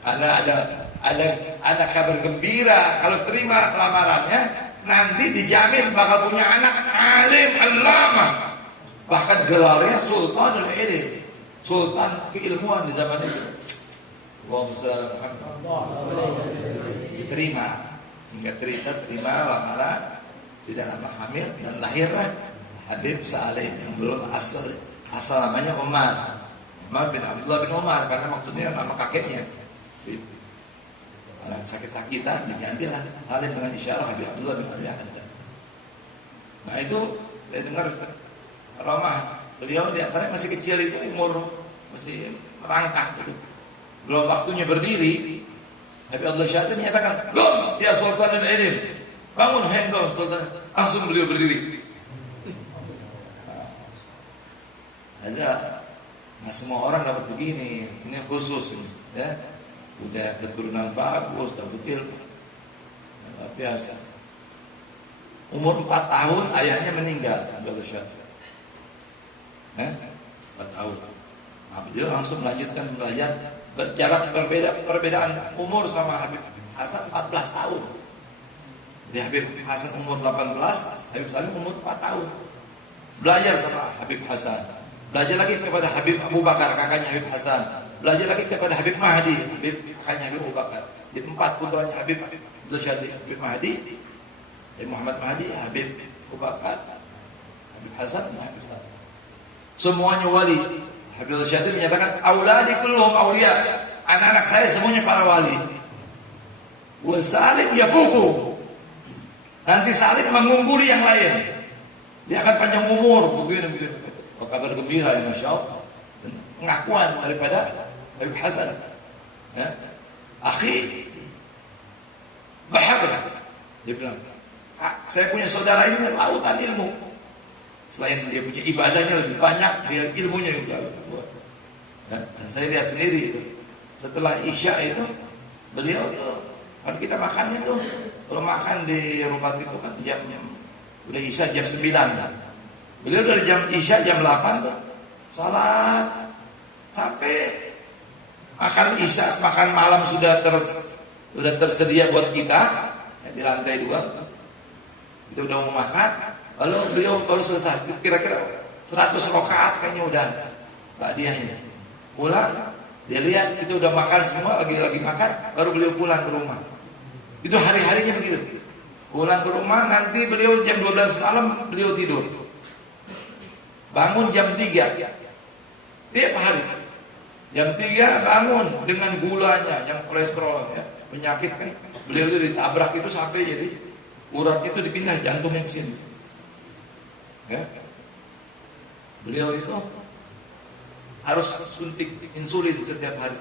Ada kabar gembira kalau terima lamarannya, nanti dijamin bakal punya anak alim allama, bahkan gelarnya Sultanul Ilm, Sultan keilmuan di zaman itu. Allahumma shalli ala Muhammad. Diterima, singkat cerita terima lamaran, tidak lama hamil dan lahirlah Habib Salim yang belum asal namanya Umar bin Abdullah bin Umar, karena maksudnya nama kakeknya. Kalau sakit-sakitan digantilah Salim dengan isyarah Habib Abdullah bin Umar. Nah itu saya dengar Romah beliau di antara masih kecil itu, umur masih merangkak gitu, belum waktunya berdiri. Habib Abdullah Syatri menyatakan, "Gum, ya Sultanul Ilm, bangun hendak Sultan." Langsung beliau berdiri. Ada, nah semua orang dapat begini, ini khusus, ya. Udah keturunan bagus, dapat ilmu, luar biasa. Umur 4 tahun ayahnya meninggal, Abdullah Syatri. 4 tahun. Nah, beliau langsung melanjutkan belajar. Berjarak perbedaan umur sama Habib Hasan 14 tahun. Di Habib Hasan umur 18, Habib Salim umur 4 tahun. Belajar sama Habib Hasan. Belajar lagi kepada Habib Abu Bakar, kakaknya Habib Hasan. Belajar lagi kepada Habib Mahdi, kakaknya Habib Abu Bakar. Di 4 putranya Habib Abdul Syatri, Habib Mahdi, Muhammad Mahdi, Habib Abu Bakar, Habib Hasan, Habib Salim. Semuanya wali. Habib Abdul Syatri menyatakan, "Auladi kulluhum auliya." Anak-anak saya semuanya para wali. Wa Salim yafuku. Nanti Salim mengungguli yang lain. Dia akan panjang umur, begini. Oh, kabar gembira ya, Masya Allah. Pengakuan daripada Habib Hasan. Ya. Akhi, bahagia. Dia bilang, saya punya saudara ini lautan ilmu. Selain dia punya ibadahnya lebih banyak, dia ilmunya juga. Ya, dan saya lihat sendiri itu. Setelah Isya itu, beliau tuh, kalau kita makannya tuh, kalau makan di rumah itu kan jam udah Isya jam 9 kan. Beliau dari jam Isya jam 8 tuh salat sampai makan Isya, makan malam sudah tersedia buat kita ya, di lantai 2. Kita udah mau makan, lalu beliau baru selesai, kira-kira 100 rakaat kayaknya udah hadiahnya. Pulang, Dia lihat itu udah makan semua, lagi makan, baru beliau pulang ke rumah. Itu hari-harinya begitu. Pulang ke rumah, nanti beliau jam 12 malam beliau tidur. Bangun jam 3. Tiap hari. Jam 3 bangun dengan gulanya, yang kolesterol, ya, penyakit kan. Beliau itu ditabrak itu sampai jadi urat itu dipindah jantungnya ke sini. Ya. Beliau itu harus suntik insulin setiap hari.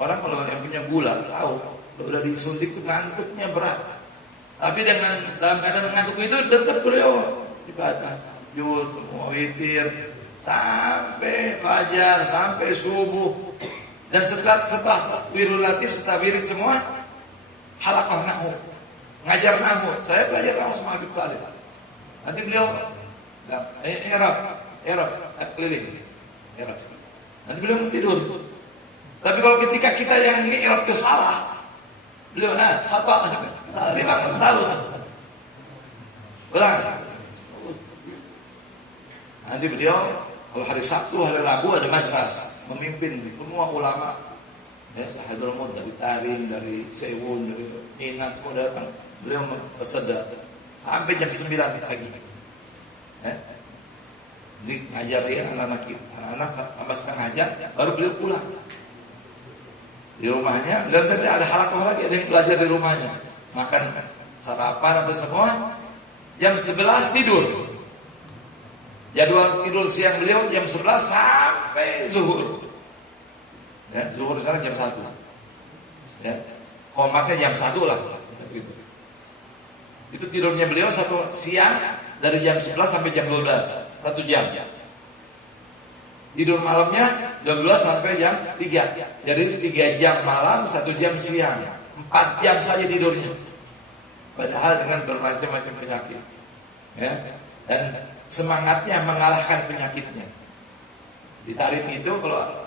Orang kalau yang punya gula tahu, kalau udah disuntik itu ngantuknya berat. Tapi dalam keadaan ngantuk itu tetap beliau ibadah, tahajud, witir sampai fajar, sampai subuh. Dan setelah wirul latif, setelah wirid semua, halaqah nahu, ngajar nahu. Saya belajar nahu sama Habib Khalid. Nanti beliau Arab keliling. Arab. Nanti beliau mau tidur. Tapi kalau ketika kita yang ini Arab itu salah, beliau apa? Salah, dia bangun tahu. Ulang. Nanti beliau kalau hari Sabtu, hari Rabu ada majlis memimpin semua ulama. Ya, Sahadul Maut dari Tarim, dari Sewun, dari Inat semua datang. Beliau bersedar sampai jam 9 pagi. Jadi ngajar ya anak-anak sampai setengah jam, baru beliau pulang. Di rumahnya, dan tadi ada halaqah lagi, ada yang belajar di rumahnya. Makan sarapan apa semua. Jam 11 tidur. Jadwal tidur siang beliau jam 11 sampai zuhur. Ya, zuhur sekarang jam 1. Ya. Komatnya jam 1 lah. Itu tidurnya beliau satu siang dari jam 11 sampai jam 12, 1 jam. Tidur malamnya 12 sampai jam 3. Jadi 3 jam malam, 1 jam siang. 4 jam saja tidurnya. Padahal dengan bermacam-macam penyakit. Ya. Dan semangatnya mengalahkan penyakitnya. Di Tarim itu kalau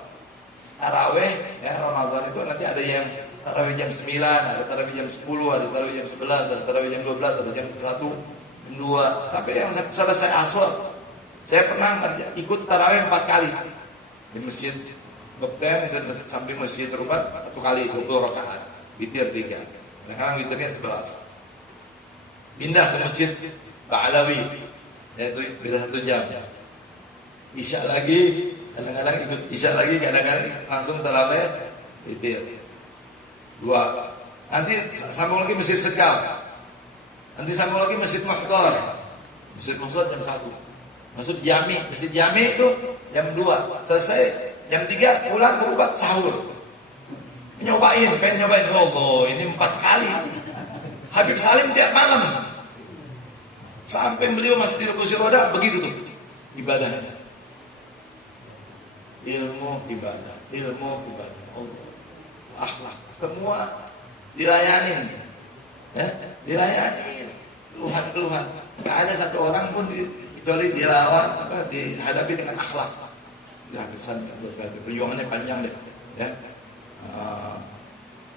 taraweh ya Ramadan itu nanti ada yang taraweh jam 9, ada taraweh jam 10, ada taraweh jam 11, ada taraweh jam 12, ada jam 1, jam 2, sampai yang selesai asar. Saya pernah ikut taraweh 4 kali di masjid Beken, itu samping masjid Rubat 1 kali 20 rakaat, witir 3. Sekarang witirnya 11. Pindah ke masjid Ba'alawi, yaitu beda 1 jam. Isya lagi, kadang-kadang ikut isya lagi, kadang-kadang langsung taraweh witir 2. Nanti sambung lagi masjid Sekal. Nanti sambung lagi masjid Muhdar. Masjid Muhdar jam 1. Masjid Jami, masjid Jami itu jam 2. Selesai jam 3 pulang ke rumah sahur. Pengen nyobain. Oh, ini 4 kali. Habib Salim tiap malam. Sampai beliau masih di kursi roda, begitu tuh ibadahnya. Ilmu ibadah. Allah, akhlak, semua dilayanin. Ya, dilayanin. Keluhan. Enggak ada satu orang pun kecuali dilawan dihadapi dengan akhlak. Ya, perjuangannya panjang deh. Ya.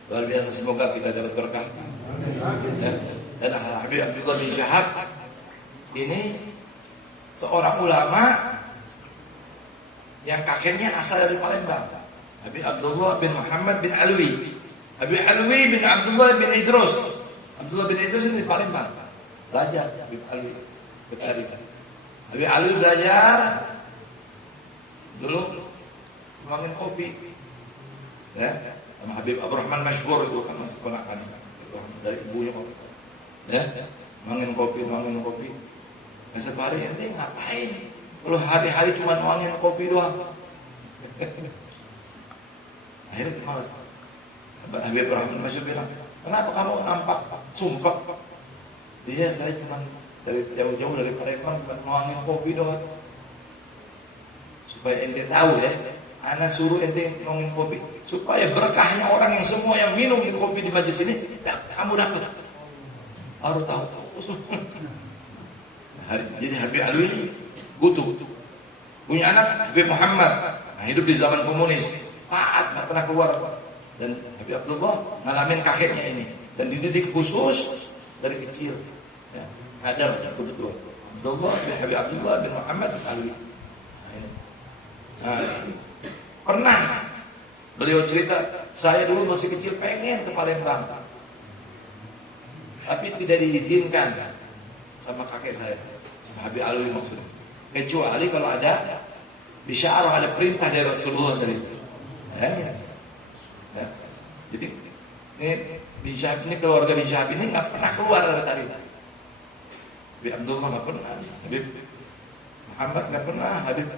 Luar biasa, semoga kita dapat berkah. Ya. Dan Habib Abdullah bin Syahab ini seorang ulama yang kakeknya asal dari Palembang. Habib Abdullah bin Muhammad bin Alwi. Habib Alwi bin Abdullah bin Idrus. Abdullah bin Idrus ini di Palembang. Belajar Habib Alwi. Habib Alwi belajar dulu ngomongin kopi. Ya, sama Habib Abdurrahman Masyhur itu kan masih ponakan dari ibunya kopi. Ya, ngomongin kopi. Dan satu hari ente ngapain? Kalau hari-hari cuma ngomongin kopi doang. Akhirnya malas. Habib Abdurrahman Masyhur bilang, kenapa kamu nampak sumpah? Iya, saya cuma dari jauh-jauh dari Palembang cuma ngomongin kopi doang. Supaya ente tahu ya, ana suruh ente ngomongin kopi supaya berkahnya orang yang semua yang minum kopi di majlis ini kamu dapat. Baru tahu. Jadi Habib Alwi ini butuh punya anak Habib Muhammad, hidup di zaman komunis, taat, tak pernah keluar. Dan Habib Abdullah ngalamin kakeknya ini dan dididik khusus dari kecil. Ya, ada betul. Abdullah bin Habib Abdullah bin Muhammad Alwi. Pernah Beliau cerita, saya dulu masih kecil pengen ke Palembang, tapi tidak diizinkan sama kakek saya, Habib Alwi maksudnya. Kecuali kalau ada bisyarah, ada perintah dari Rasulullah dari itu. Ya. Jadi ini bin Syahab ini, keluarga bin Syahab ini nggak pernah keluar dari tadi. Habib Abdullah nggak pernah, Habib Muhammad nggak pernah, Habib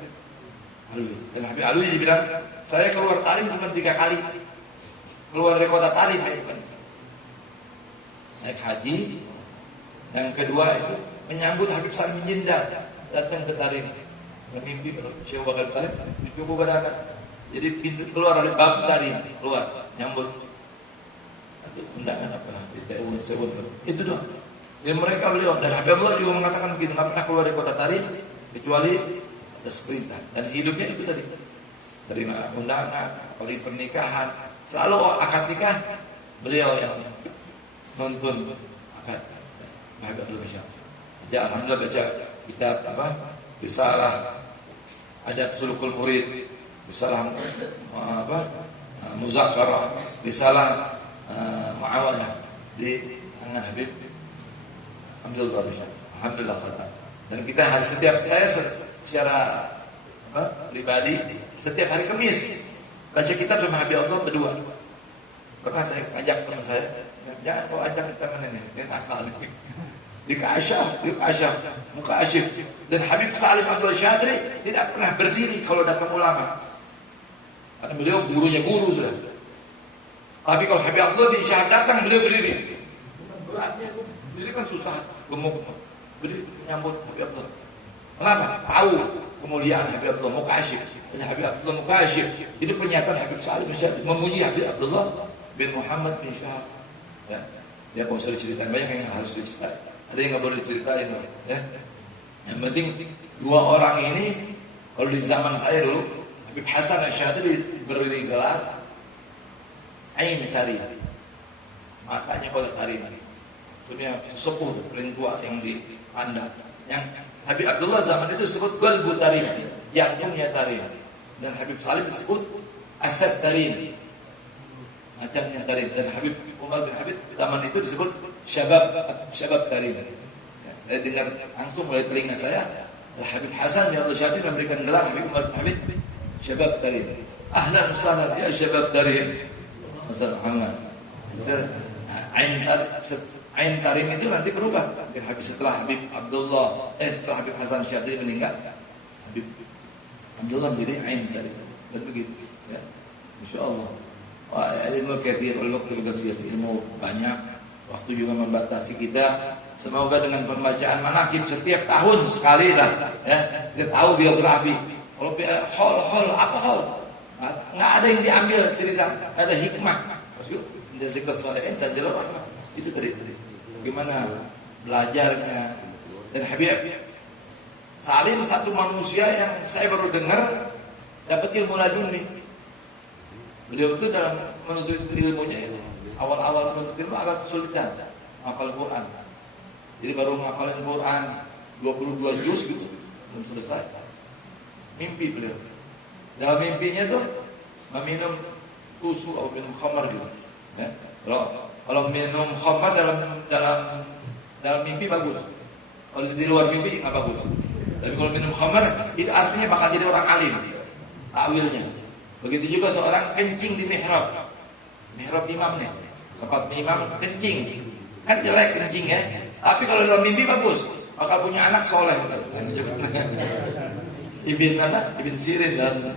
Alwi. Dan Habib Alwi dibilang, saya keluar Tarim cuma 3 kali, keluar dari kota Tarim, naik haji. Yang kedua itu menyambut Habib Salim Jindal datang ke Tarim, mimpi Syekh Bakar Salim dicukup badakan. Jadi pintu keluar dari bab Tarim, keluar nyambut. Itu undangan apa? Itu doang. Dan mereka beliau dan Habib Allah juga mengatakan begitu, nggak pernah keluar dari kota Tarim kecuali ada perintah. Dan hidupnya itu tadi, dari undangan, apalagi pernikahan, selalu akad nikah beliau yang nonton akad. Habib Allah Syah. Alhamdulillah baca kitab apa? Risalah Adab Sulukul Murid, risalah Muzakarah, risalah Muawanah di tangan Habib Abdullah Syah. Alhamdulillah. Dan kita harus saya secara pribadi setiap hari Kamis baca kitab sama Habib Allah berdua. Pernah saya ajak teman saya, jangan kau ajak teman ini nakal nih. Di Kasyaf, muka asyif. Dan Habib Salim Abdul Syadri tidak pernah berdiri kalau datang ulama, karena beliau gurunya guru sudah. Tapi kalau Habib Abdul bin Syahab datang, beliau berdiri. Beratnya berdiri kan susah, gemuk. Berdiri menyambut Habib Abdul. Kenapa? Tahu kemuliaan Habib Abdul muka asyif. Dan Habib Abdul muka asyif itu pernyataan Habib Salim bin Syahab memuji Habib Abdullah bin Muhammad bin Syahab. Ya, dia kalau usah diceritain, banyak yang harus diceritain. Ada yang nggak boleh diceritain, ya. Yang penting 2 orang ini, kalau di zaman saya dulu, Habib Hasan Asy'adili beri gelar Ain Tarim, matanya kotak Tarim. Maksudnya sepuh paling tua yang dipandang. Yang Habib Abdullah zaman itu disebut Qalbu Tarim, jantungnya Tarim. Dan Habib Salim disebut Asad Tarim, macamnya Tarim. Dan Habib Umar bin Habib zaman itu disebut Syabab Tarim. Saya dengar langsung oleh telinga saya, Habib Hasan yang Syadid memberikan gelar Habib Umar bin Habib Syabab Tarim. Ahlan wasahlan ya Syabab Tarim. Masalah Ain Tarim itu nanti berubah. Habis setelah Habib Abdullah, setelah Habib Hasan Syadid meninggal, Habib Abdullah menjadi Ain Tarim. Dan begitu, ya. Insyaallah. Wah, ilmu kathir, waktu berkasih, ilmu banyak. Waktu juga membatasi kita. Semoga dengan pembacaan manaqib setiap tahun sekali lah, ya, kita tahu biografi. Kalau hol apa hol? Nggak ada yang diambil cerita, ada hikmah. Dari kesolehan dan jelas itu tadi. Bagaimana belajarnya. Dan Habib Salim satu manusia yang saya baru dengar dapat ilmu laduni. Beliau itu dalam menuntut ilmunya itu, awal-awal menuntut ilmu agak kesulitan hafal Quran. Jadi baru ngafalin Quran 22 juz gitu, belum selesai. Mimpi beliau. Dalam mimpinya tuh meminum susu atau minum khamar gitu. Ya. Kalau minum khamar dalam mimpi bagus. Kalau di luar mimpi nggak bagus. Tapi kalau minum khamar itu artinya bakal jadi orang alim. Takwilnya. Begitu juga seorang kencing di mihrab. Mihrab imam nih. Tempat imam kencing. Kan jelek kencing ya. Tapi kalau dalam mimpi bagus. Bakal punya anak soleh. Ibn Sirin dan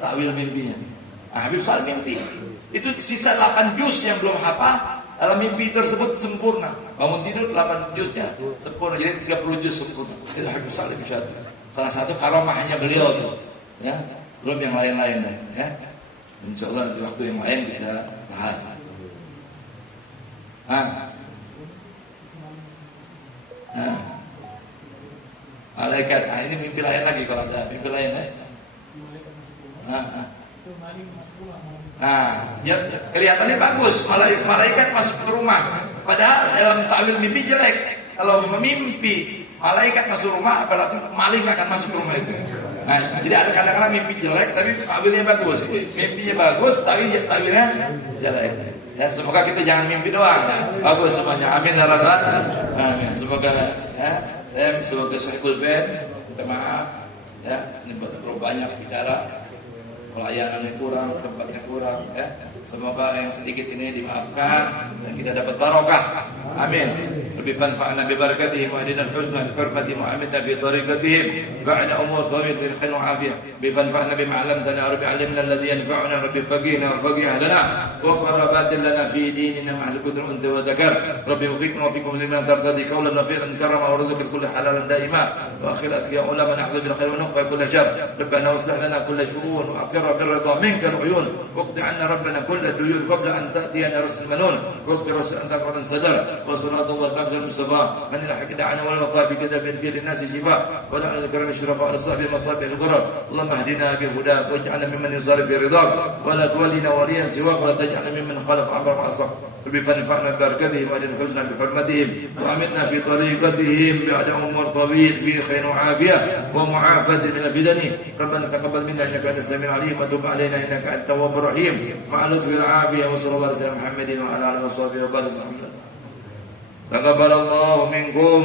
takwil mimpinya. Nah, Habib Salim mimpi. Itu sisa 8 juz yang belum hafal. Dalam mimpi tersebut sempurna. Bangun tidur 8 juznya sempurna. Jadi 30 juz sempurna. Itu Habib Salim Syadri. Salah satu karomahnya beliau itu. Ya, belum yang lain-lain ya. Insyaallah nanti waktu yang lain kita bahas. Malaikat, ini mimpi lain lagi kalau ada mimpi lain ya. Ya, kelihatannya bagus, malaikat masuk ke rumah. Padahal dalam takwil mimpi jelek. Kalau memimpi malaikat masuk rumah, berarti maling akan masuk ke rumah itu. Nah, jadi ada kadang-kadang mimpi jelek tapi takwilnya bagus. Mimpinya bagus tapi takwilnya jelek. Ya, semoga kita jangan mimpi doang. Bagus semuanya. Amin ya rabbal alamin. Semoga ya, saya sebagai Syekhul Bait minta maaf ya, ini terlalu banyak bicara, pelayanannya kurang, tempatnya kurang ya. Semoga yang sedikit ini dimaafkan dan kita dapat barokah. Amin. Lebih fanfa'na bi barakatihim wa hadina al-husna bi hurmatihim wa amilna bi tariqatihim ba'da umur tawil min khair wa afiyah. Bi fanfa'na bima 'allamtana rabbi 'allimna alladhi yanfa'una rabbi faqihna wa faqih lana wa qarabatin lana fi dinina ma'al qudra anta wa dhakar. Rabbi wafiqna wa fiqhum lima tartadi qawlan nafi'an karama wa rizqan kulli halalan daima wa akhirat ya ulama na'udzu bil khair wa nuqfa kulli syarr. Rabbana waslih lana kulli shu'un wa aqirra bir ridha minka al-uyun waqdi 'anna rabbana kull الديون قبل أن تأتينا رسل المنون واغفر رسل أنت قرن الصدر وصلاة الله خامس المصطفى من الحق دعنا والوفاء بكتاب في للناس شفاء ونحن الكرم الشرفاء لصاحب المصابيح الغرر اللهم اهدنا بهداك واجعلنا ممن يصار في رضاك ولا تولنا وليا سواك ولا تجعلنا ممن خالف أمر معصاك بفنفعنا ببركتهم وأجل الحسنى بحرمتهم وأمتنا في طريقتهم بعد عمر طويل في خير وعافية ومعافاة من الفتن ربنا تقبل منا إنك أنت السميع العليم وتب علينا إنك أنت التواب الرحيم مع لطف العافية وصلى الله على سيدنا محمد وعلى آله وصحبه وبارك. تقبل الله منكم.